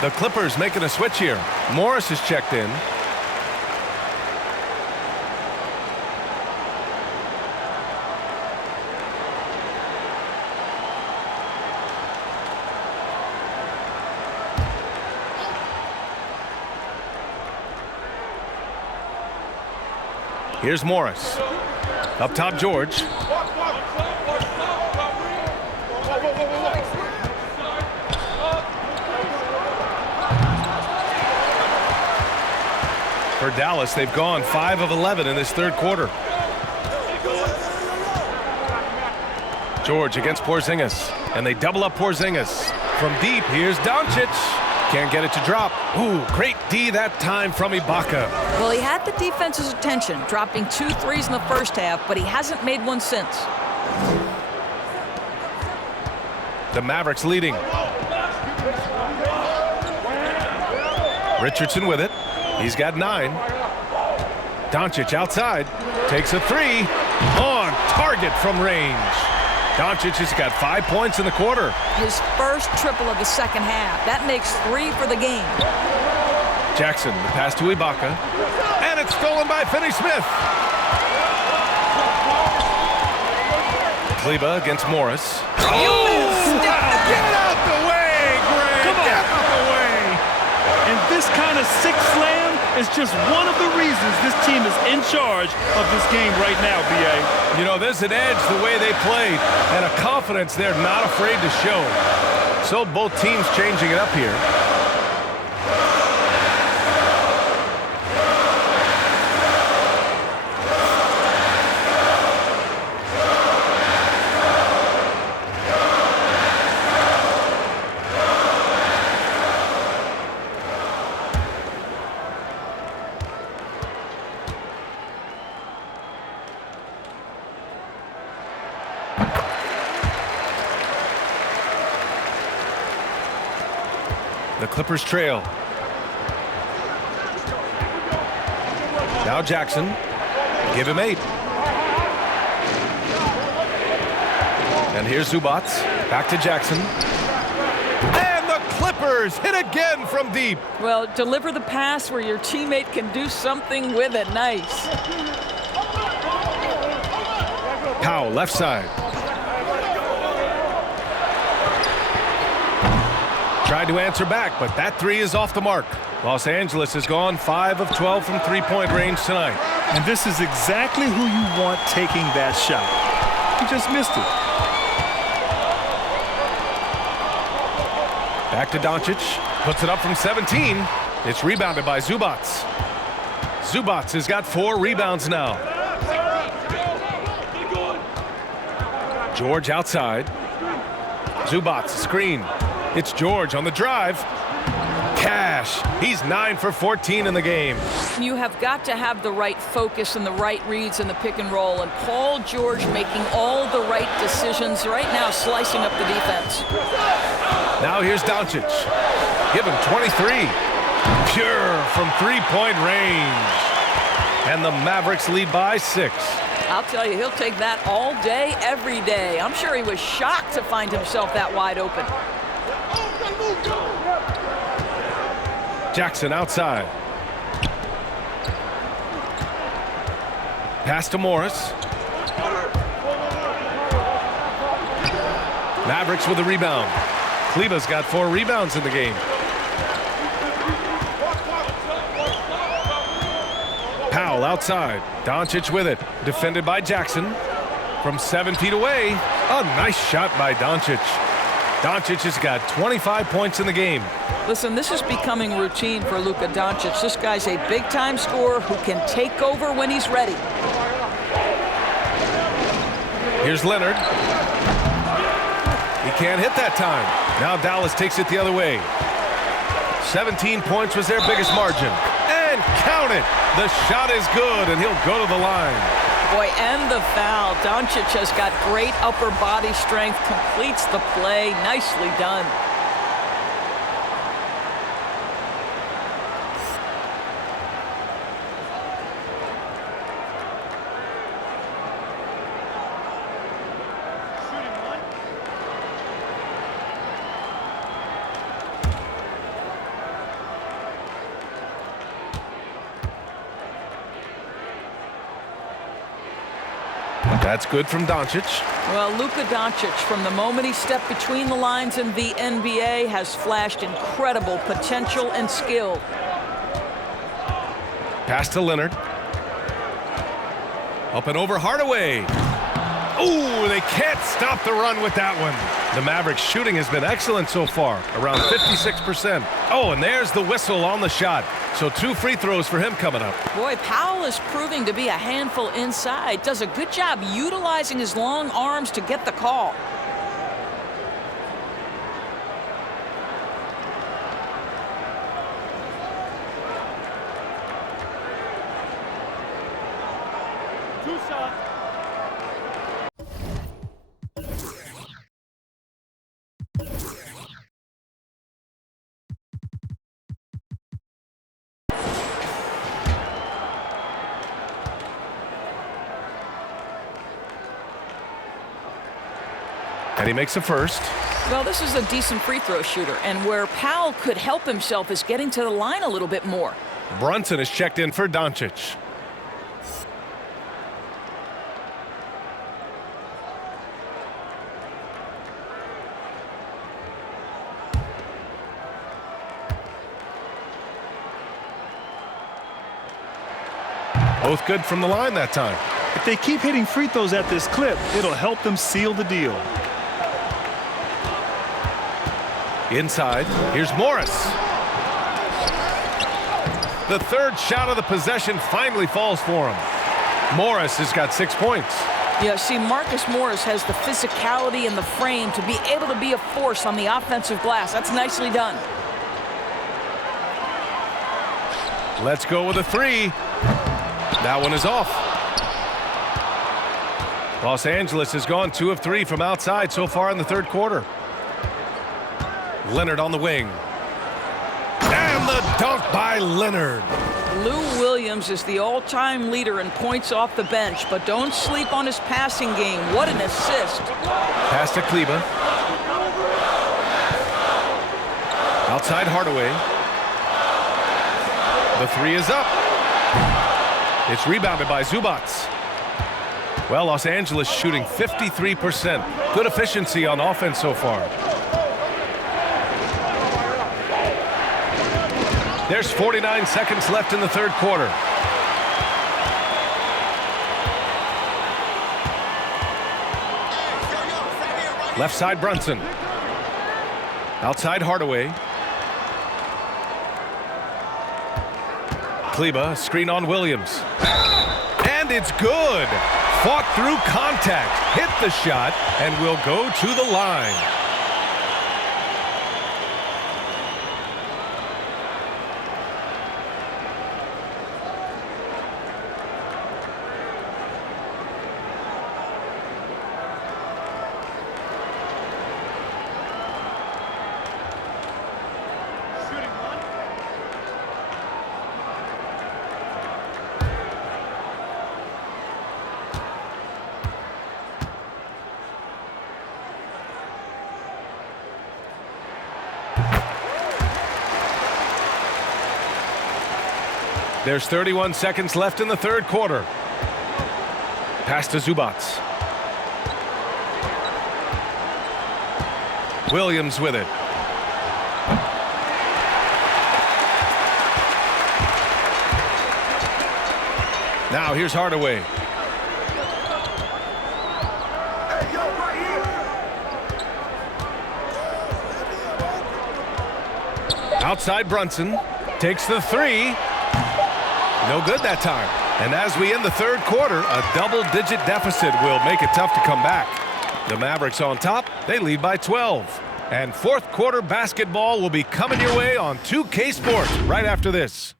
The Clippers making a switch here. Morris is checked in. Here's Morris. Up top, George. For Dallas, they've gone 5 of 11 in this third quarter. George against Porzingis, and they double up Porzingis. From deep, here's Doncic. Can't get it to drop. Ooh, great D that time from Ibaka. Well, he had the defense's attention, dropping 2 threes in the first half, but he hasn't made one since. The Mavericks leading. Richardson with it. He's got 9. Doncic outside. Takes a 3. On target from range. Doncic has got 5 points in the quarter. His first triple of the second half. That makes 3 for the game. Jackson, the pass to Ibaka. And it's stolen by Finney-Smith. Kleba against Morris. Get out the way, Greg! Come on. Get out the way! And this kind of sick slam is just one of the reasons this team is in charge of this game right now, B.A. You know, there's an edge the way they played and a confidence they're not afraid to show. So both teams changing it up here. The Clippers trail. Now Jackson. Give him 8. And here's Zubac. Back to Jackson. And the Clippers hit again from deep. Well, deliver the pass where your teammate can do something with it. Nice. Powell, left side. Tried to answer back, but that 3 is off the mark. Los Angeles has gone 5 of 12 from three-point range tonight. And this is exactly who you want taking that shot. He just missed it. Back to Doncic. Puts it up from 17. It's rebounded by Zubac. Zubac has got 4 rebounds now. George outside. Zubac screen. It's George on the drive. Cash. He's 9 for 14 in the game. You have got to have the right focus and the right reads in the pick and roll, and Paul George making all the right decisions right now, slicing up the defense. Now here's Doncic. Give him 23. Pure from three-point range. And the Mavericks lead by 6. I'll tell you, he'll take that all day, every day. I'm sure he was shocked to find himself that wide open. Jackson outside. Pass to Morris. Mavericks with a rebound. Kleba's got 4 rebounds in the game. Powell outside. Doncic with it. Defended by Jackson. From 7 feet away. A nice shot by Doncic. Doncic has got 25 points in the game. Listen, this is becoming routine for Luka Doncic. This guy's a big-time scorer who can take over when he's ready. Here's Leonard. He can't hit that time. Now Dallas takes it the other way. 17 points was their biggest margin. And count it. The shot is good, and he'll go to the line. Boy, and the foul. Doncic has got great upper body strength, completes the play. Nicely done. That's good from Doncic. Well, Luka Doncic, from the moment he stepped between the lines in the NBA, has flashed incredible potential and skill. Pass to Leonard. Up and over Hardaway. Ooh, they can't stop the run with that one. The Mavericks shooting has been excellent so far, around 56%. Oh, and there's the whistle on the shot. So 2 free throws for him coming up. Boy, Powell is proving to be a handful inside. Does a good job utilizing his long arms to get the call. And he makes a first. Well, this is a decent free throw shooter, and where Powell could help himself is getting to the line a little bit more. Brunson is checked in for Doncic. Both good from the line that time. If they keep hitting free throws at this clip, it'll help them seal the deal. Inside, here's Morris. The third shot of the possession finally falls for him. Morris has got 6 points. Yeah, see, Marcus Morris has the physicality and the frame to be able to be a force on the offensive glass. That's nicely done. Let's go with a 3. That one is off. Los Angeles has gone 2 of 3 from outside so far in the third quarter. Leonard on the wing. And the dunk by Leonard. Lou Williams is the all-time leader in points off the bench, but don't sleep on his passing game. What an assist. Pass to Kleba. Outside Hardaway. The 3 is up. It's rebounded by Zubac. Well, Los Angeles shooting 53%. Good efficiency on offense so far. There's 49 seconds left in the third quarter. Left side Brunson. Outside Hardaway. Kleba, screen on Williams. And it's good. Fought through contact, hit the shot, and will go to the line. There's 31 seconds left in the third quarter. Pass to Zubac. Williams with it. Now here's Hardaway. Outside Brunson. Takes the three. No good that time. And as we end the third quarter, a double-digit deficit will make it tough to come back. The Mavericks on top. They lead by 12. And fourth quarter basketball will be coming your way on 2K Sports right after this.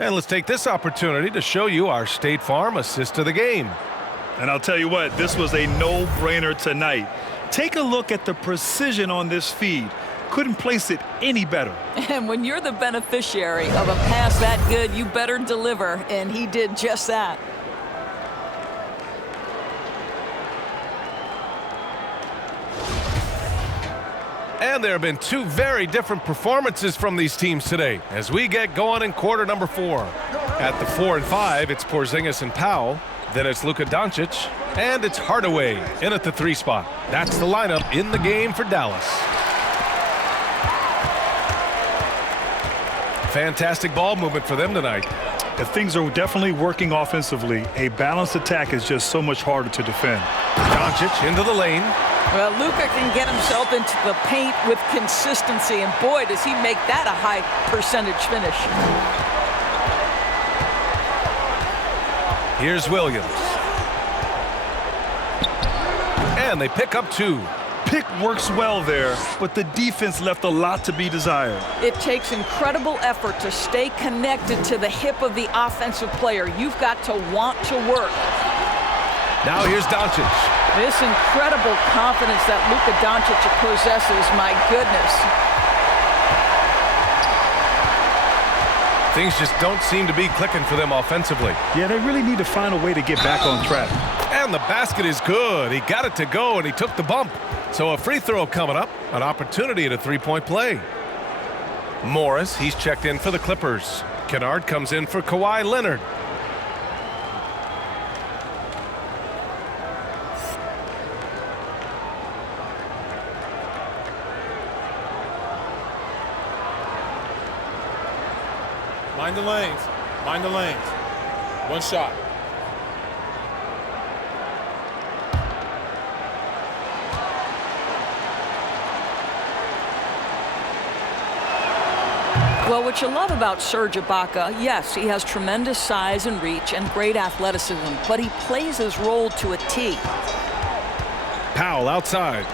And let's take this opportunity to show you our State Farm assist of the game. And I'll tell you what, this was a no-brainer tonight. Take a look at the precision on this feed. Couldn't place it any better. And when you're the beneficiary of a pass that good, you better deliver, and he did just that. And there have been two very different performances from these teams today as we get going in quarter number 4. At the 4 and 5, it's Porzingis and Powell. Then it's Luka Doncic, and it's Hardaway in at the 3 spot. That's the lineup in the game for Dallas. Fantastic ball movement for them tonight. If things are definitely working offensively, a balanced attack is just so much harder to defend. Doncic into the lane. Well, Luka can get himself into the paint with consistency, and boy, does he make that a high percentage finish. Here's Williams. And they pick up 2. Pick works well there, but the defense left a lot to be desired. It takes incredible effort to stay connected to the hip of the offensive player. You've got to want to work. Now here's Doncic. This incredible confidence that Luka Doncic possesses, my goodness. Things just don't seem to be clicking for them offensively. Yeah, they really need to find a way to get back on track. And the basket is good. He got it to go, and he took the bump. So a free throw coming up, an opportunity at a 3-point play. Morris, he's checked in for the Clippers. Kennard comes in for Kawhi Leonard. Mind the lanes. Mind the lanes. One shot. Well, what you love about Serge Ibaka, yes, he has tremendous size and reach and great athleticism, but he plays his role to a T. Powell outside.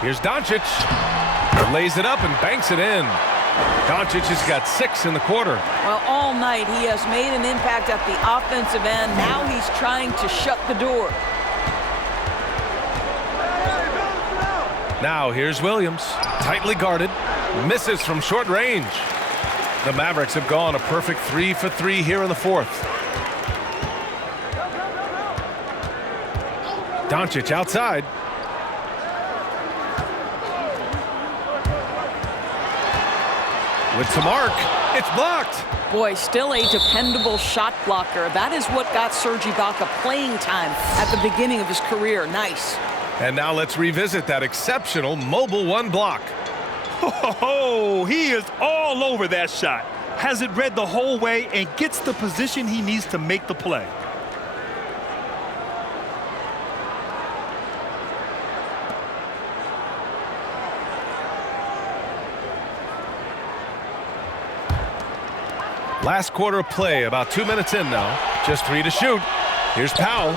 Here's Doncic. Lays it up and banks it in. Doncic has got 6 in the quarter. Well, all night he has made an impact at the offensive end. Now he's trying to shut the door. Now here's Williams. Tightly guarded. Misses from short range. The Mavericks have gone a perfect 3 for 3 here in the fourth. Doncic outside. With some arc, it's blocked. Boy, still a dependable shot blocker. That is what got Serge Ibaka playing time at the beginning of his career. Nice. And now let's revisit that exceptional mobile 1 block. Oh, he is all over that shot. Has it read the whole way and gets the position he needs to make the play. Last quarter of play, about 2 minutes in now. Just 3 to shoot. Here's Powell.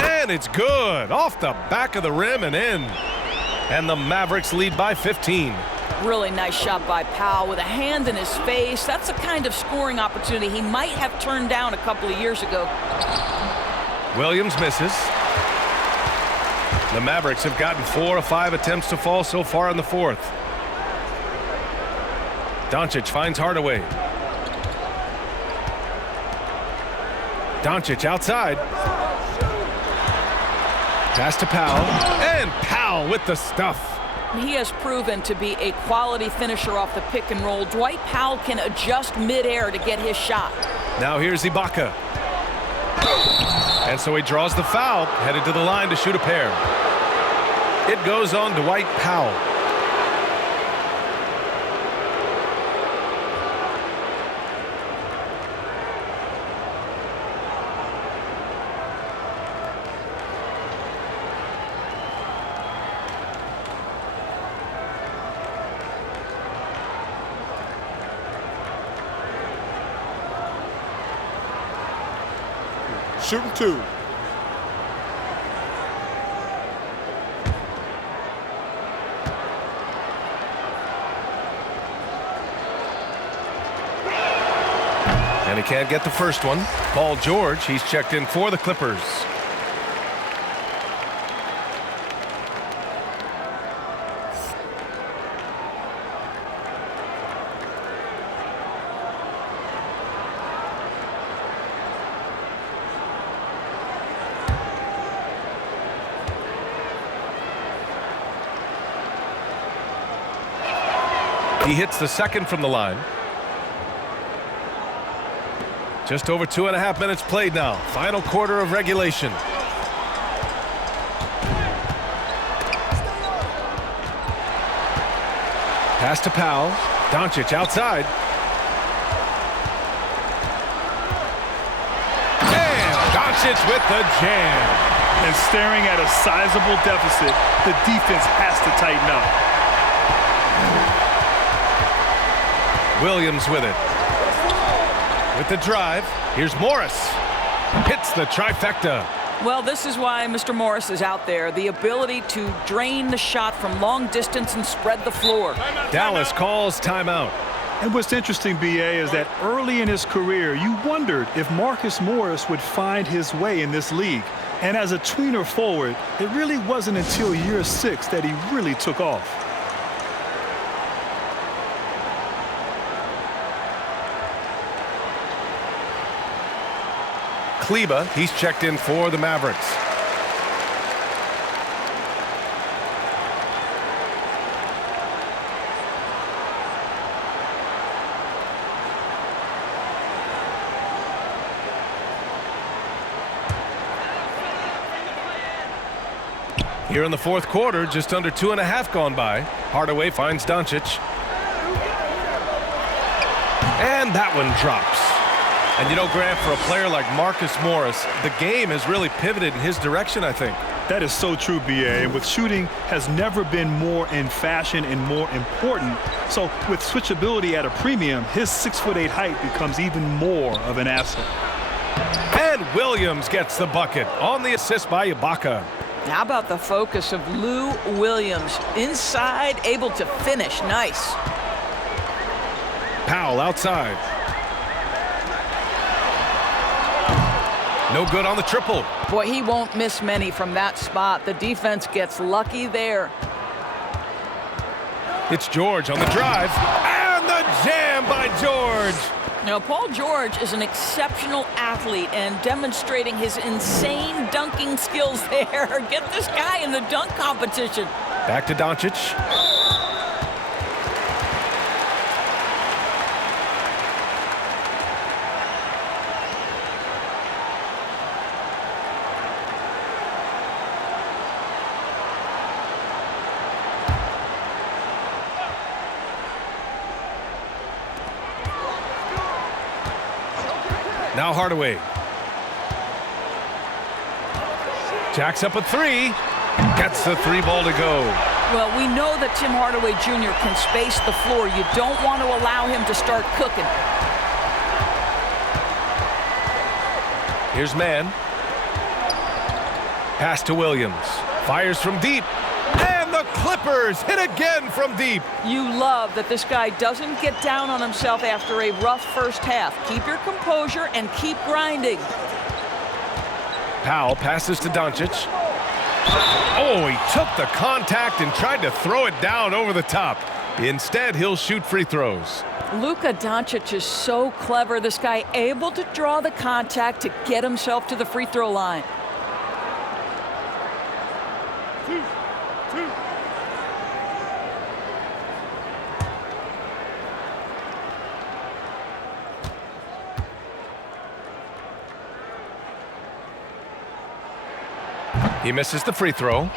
And it's good. Off the back of the rim and in. And the Mavericks lead by 15. Really nice shot by Powell with a hand in his face. That's the kind of scoring opportunity he might have turned down a couple of years ago. Williams misses. The Mavericks have gotten 4 of 5 attempts to fall so far in the fourth. Doncic finds Hardaway. Doncic outside. Pass to Powell. And Powell with the stuff. He has proven to be a quality finisher off the pick and roll. Dwight Powell can adjust midair to get his shot. Now here's Ibaka. And so he draws the foul, headed to the line to shoot a pair. It goes on Dwight Powell. Shooting 2. And he can't get the first one. Paul George, he's checked in for the Clippers. He hits the second from the line. Just over 2.5 minutes played now. Final quarter of regulation. Pass to Powell. Doncic outside. And Doncic with the jam. And staring at a sizable deficit, the defense has to tighten up. Williams with it. With the drive, here's Morris. Hits the trifecta. Well, this is why Mr. Morris is out there. The ability to drain the shot from long distance and spread the floor. Dallas calls timeout. And what's interesting, B.A., is that early in his career, you wondered if Marcus Morris would find his way in this league. And as a tweener forward, it really wasn't until year 6 that he really took off. Kleba, he's checked in for the Mavericks. Here in the fourth quarter, just under 2.5 gone by. Hardaway finds Doncic. And that one drops. And you know, Grant, for a player like Marcus Morris, the game has really pivoted in his direction, I think. That is so true, B.A. And with shooting has never been more in fashion and more important. So with switchability at a premium, his 6'8" height becomes even more of an asset. And Williams gets the bucket on the assist by Ibaka. How about the focus of Lou Williams? Inside, able to finish. Nice. Powell outside. No good on the triple. Boy, he won't miss many from that spot. The defense gets lucky there. It's George on the drive. And the jam by George. Now, Paul George is an exceptional athlete and demonstrating his insane dunking skills there. Get this guy in the dunk competition. Back to Doncic. Now Hardaway. Jacks up a 3. Gets the 3 ball to go. Well, we know that Tim Hardaway Jr. can space the floor. You don't want to allow him to start cooking. Here's Mann. Pass to Williams. Fires from deep. And the clip Clippers hit again from deep. You love that this guy doesn't get down on himself after a rough first half. Keep your composure and keep grinding. Powell passes to Doncic. Oh, he took the contact and tried to throw it down over the top. Instead, he'll shoot free throws. Luka Doncic is so clever. This guy able to draw the contact to get himself to the free throw line. He misses the free throw.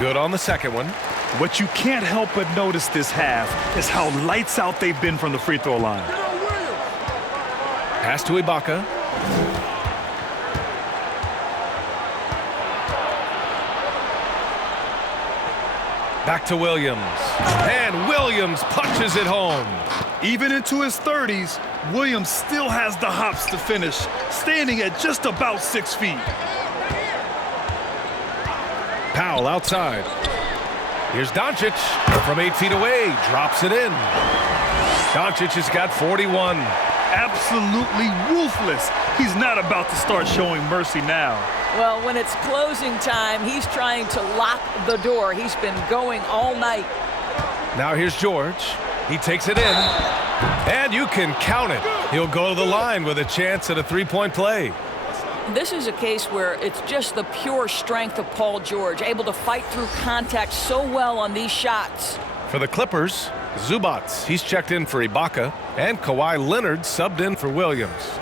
Good on the second one. What you can't help but notice this half is how lights out they've been from the free throw line. Pass to Ibaka. Back to Williams. And Williams punches it home. Even into his 30s, Williams still has the hops to finish, standing at just about 6 feet. Powell outside. Here's Doncic from 8 feet away, drops it in. Doncic has got 41. Absolutely ruthless. He's not about to start showing mercy now. Well, when it's closing time, he's trying to lock the door. He's been going all night. Now here's George. He takes it in, and you can count it. He'll go to the line with a chance at a three-point play. This is a case where it's just the pure strength of Paul George, able to fight through contact so well on these shots. For the Clippers, Zubats, he's checked in for Ibaka, and Kawhi Leonard subbed in for Williams.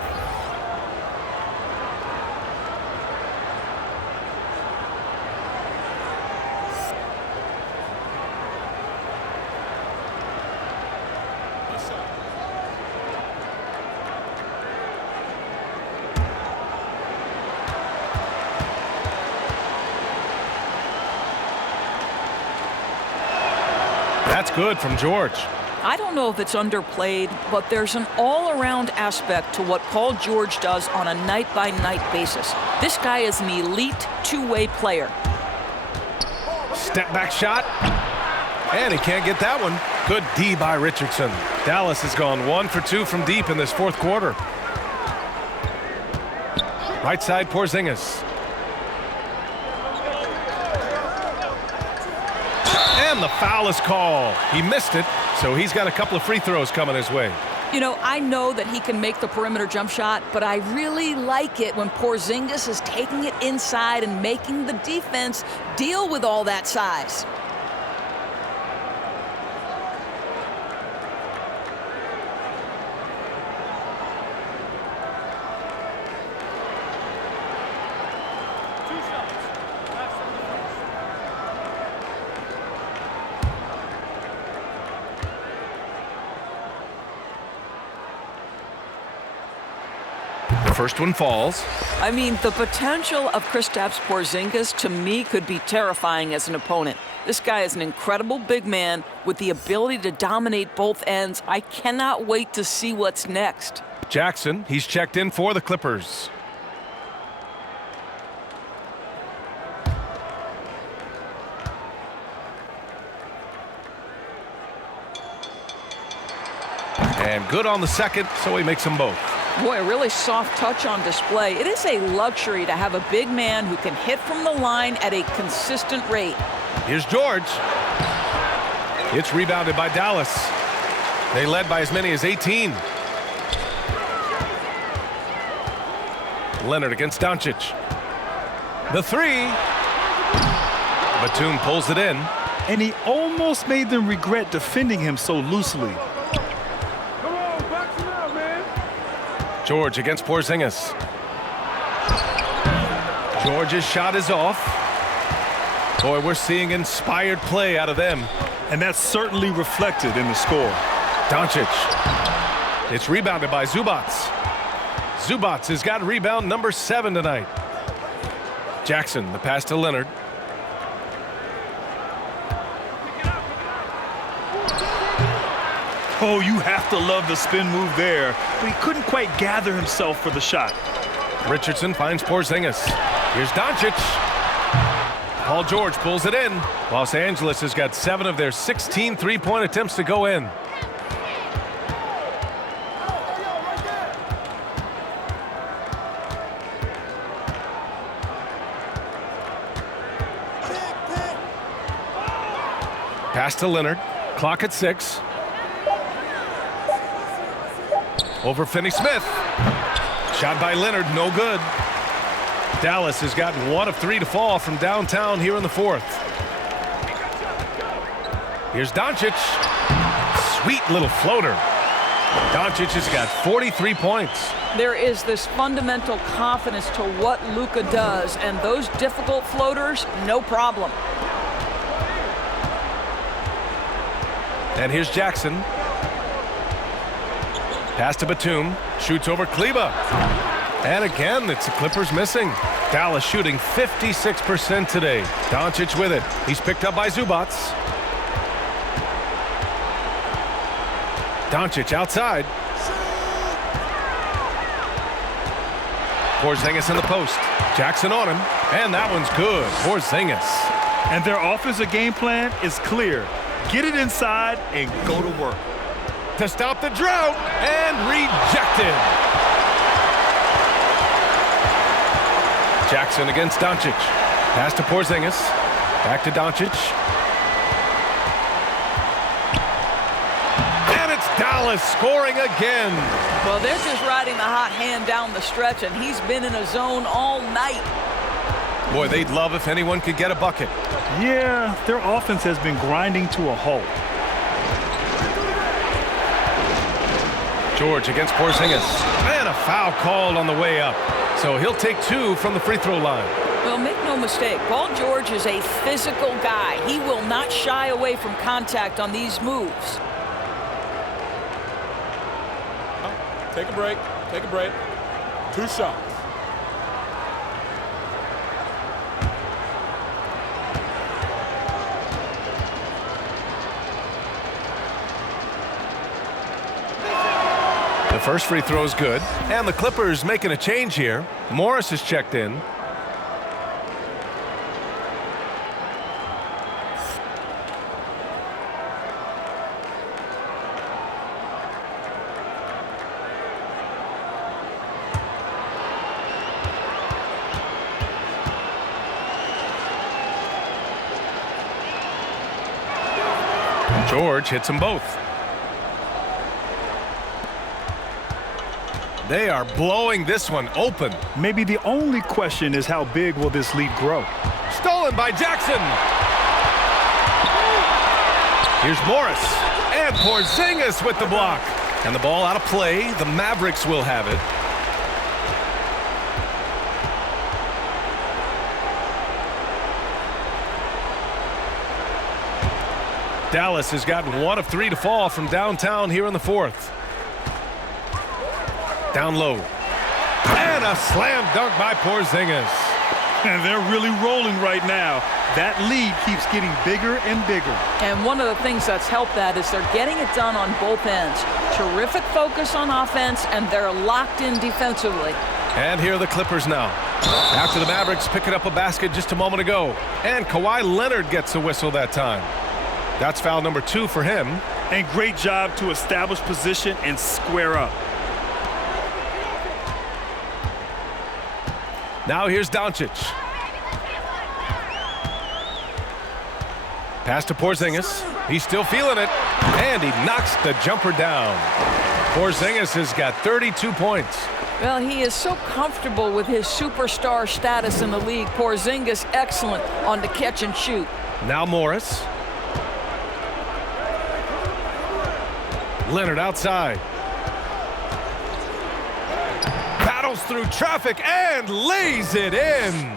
That's good from George. I don't know if it's underplayed, but there's an all-around aspect to what Paul George does on a night-by-night basis. This guy is an elite two-way player. Step back shot. And he can't get that one. Good D by Richardson. Dallas has gone 1 for 2 from deep in this fourth quarter. Right side, Porzingis. And the foul is called. He missed it, so he's got a couple of free throws coming his way. You know, I know that he can make the perimeter jump shot, but I really like it when Porzingis is taking it inside and making the defense deal with all that size. First one falls. I mean, the potential of Kristaps Porzingis, to me, could be terrifying as an opponent. This guy is an incredible big man with the ability to dominate both ends. I cannot wait to see what's next. Jackson, he's checked in for the Clippers. And good on the second, so he makes them both. Boy, a really soft touch on display. It is a luxury to have a big man who can hit from the line at a consistent rate. Here's George. It's rebounded by Dallas. They led by as many as 18. Leonard against Doncic. The three. Batum pulls it in. And he almost made them regret defending him so loosely. George against Porzingis. George's shot is off. Boy, we're seeing inspired play out of them. And that's certainly reflected in the score. Doncic. It's rebounded by Zubac. Zubac has got rebound number 7 tonight. Jackson, the pass to Leonard. Oh, you have to love the spin move there, but he couldn't quite gather himself for the shot. Richardson finds Porzingis. Here's Doncic. Paul George pulls it in. Los Angeles has got 7 of their 16 three-point attempts to go in. Pass to Leonard. Clock at 6. Over Finney-Smith. Shot by Leonard, no good. Dallas has gotten 1 of 3 to fall from downtown here in the 4th. Here's Doncic. Sweet little floater. Doncic has got 43 points. There is this fundamental confidence to what Luka does, and those difficult floaters, no problem. And here's Jackson. Pass to Batum. Shoots over Kleba. And again, it's the Clippers missing. Dallas shooting 56% today. Doncic with it. He's picked up by Zubac. Doncic outside. Porzingis in the post. Jackson on him. And that one's good. Porzingis. And their offensive game plan is clear. Get it inside and go to work. To stop the drought, and rejected. Jackson against Doncic. Pass to Porzingis. Back to Doncic. And it's Dallas scoring again. Well, they're just riding the hot hand down the stretch, and he's been in a zone all night. Boy, they'd love if anyone could get a bucket. Yeah, their offense has been grinding to a halt. George against Porzingis. And a foul called on the way up. So he'll take 2 from the free throw line. Well, make no mistake, Paul George is a physical guy. He will not shy away from contact on these moves. Take a break. Take a break. 2 shots. The first free throw is good. And the Clippers making a change here. Morris is checked in. George hits them both. They are blowing this one open. Maybe the only question is how big will this lead grow? Stolen by Jackson. Here's Morris. And Porzingis with the block. And the ball out of play. The Mavericks will have it. Dallas has gotten 1 of 3 to fall from downtown here in the 4th. Down low. And a slam dunk by Porzingis. And they're really rolling right now. That lead keeps getting bigger and bigger. And one of the things that's helped that is they're getting it done on both ends. Terrific focus on offense, and they're locked in defensively. And here are the Clippers now. After the Mavericks picking up a basket just a moment ago. And Kawhi Leonard gets a whistle that time. That's foul number 2 for him. And great job to establish position and square up. Now here's Doncic. Pass to Porzingis. He's still feeling it. And he knocks the jumper down. Porzingis has got 32 points. Well, he is so comfortable with his superstar status in the league. Porzingis excellent on the catch and shoot. Now Morris. Leonard outside. Battles through traffic and lays it in.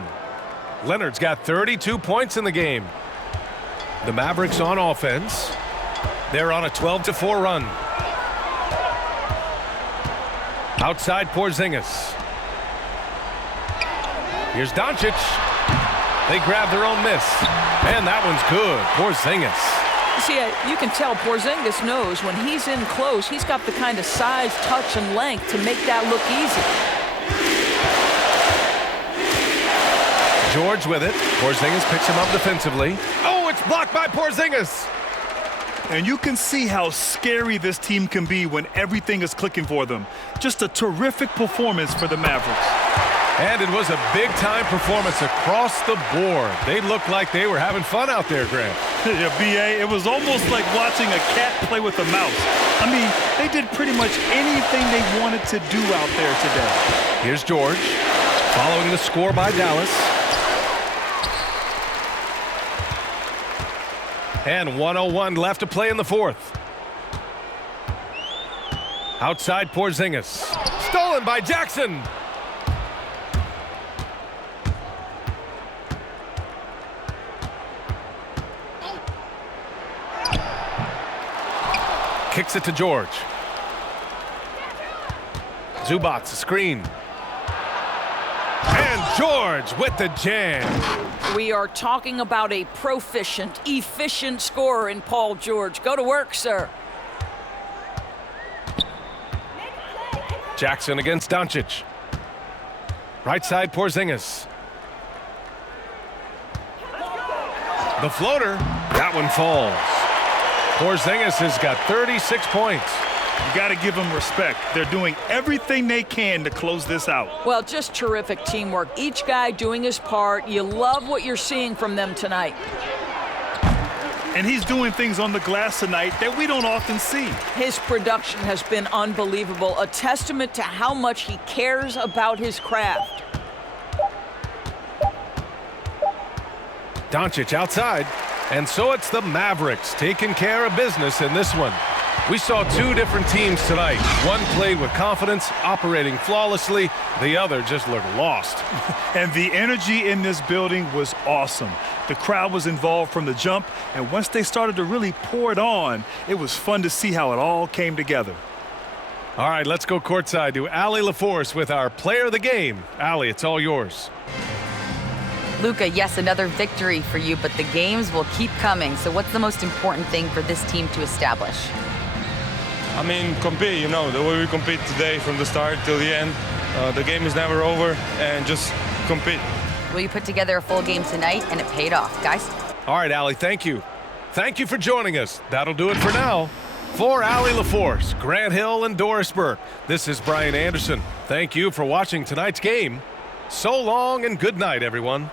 Leonard's got 32 points in the game. The Mavericks on offense. They're on a 12-4 run. Outside Porzingis. Here's Doncic. They grab their own miss. And that one's good. Porzingis. See, you can tell Porzingis knows when he's in close, he's got the kind of size, touch, and length to make that look easy. George with it. Porzingis picks him up defensively. Oh, it's blocked by Porzingis. And you can see how scary this team can be when everything is clicking for them. Just a terrific performance for the Mavericks. And it was a big-time performance across the board. They looked like they were having fun out there, Grant. Yeah, B.A., it was almost like watching a cat play with a mouse. I mean, they did pretty much anything they wanted to do out there today. Here's George, following the score by Dallas. And 1:01 left to play in the fourth. Outside Porzingis. Stolen by Jackson. Kicks it to George. Zubats, a screen. And George with the jam. We are talking about a proficient, efficient scorer in Paul George. Go to work, sir. Jackson against Doncic. Right side Porzingis. The floater. That one falls. Porzingis has got 36 points. You got to give them respect. They're doing everything they can to close this out. Well, just terrific teamwork. Each guy doing his part. You love what you're seeing from them tonight. And he's doing things on the glass tonight that we don't often see. His production has been unbelievable, a testament to how much he cares about his craft. Doncic outside. And so it's the Mavericks taking care of business in this one. We saw two different teams tonight. One played with confidence, operating flawlessly. The other just looked lost. And the energy in this building was awesome. The crowd was involved from the jump, and once they started to really pour it on, it was fun to see how it all came together. All right, let's go courtside to Allie LaForce with our player of the game. Allie, it's all yours. Luka, yes, another victory for you, but the games will keep coming. So what's the most important thing for this team to establish? I mean, compete, you know, the way we compete today from the start till the end. The game is never over, and just compete. Well, you put together a full game tonight, and it paid off, guys. All right, Allie, thank you. Thank you for joining us. That'll do it for now. For Allie LaForce, Grant Hill, and Doris Burke, this is Brian Anderson. Thank you for watching tonight's game. So long and good night, everyone.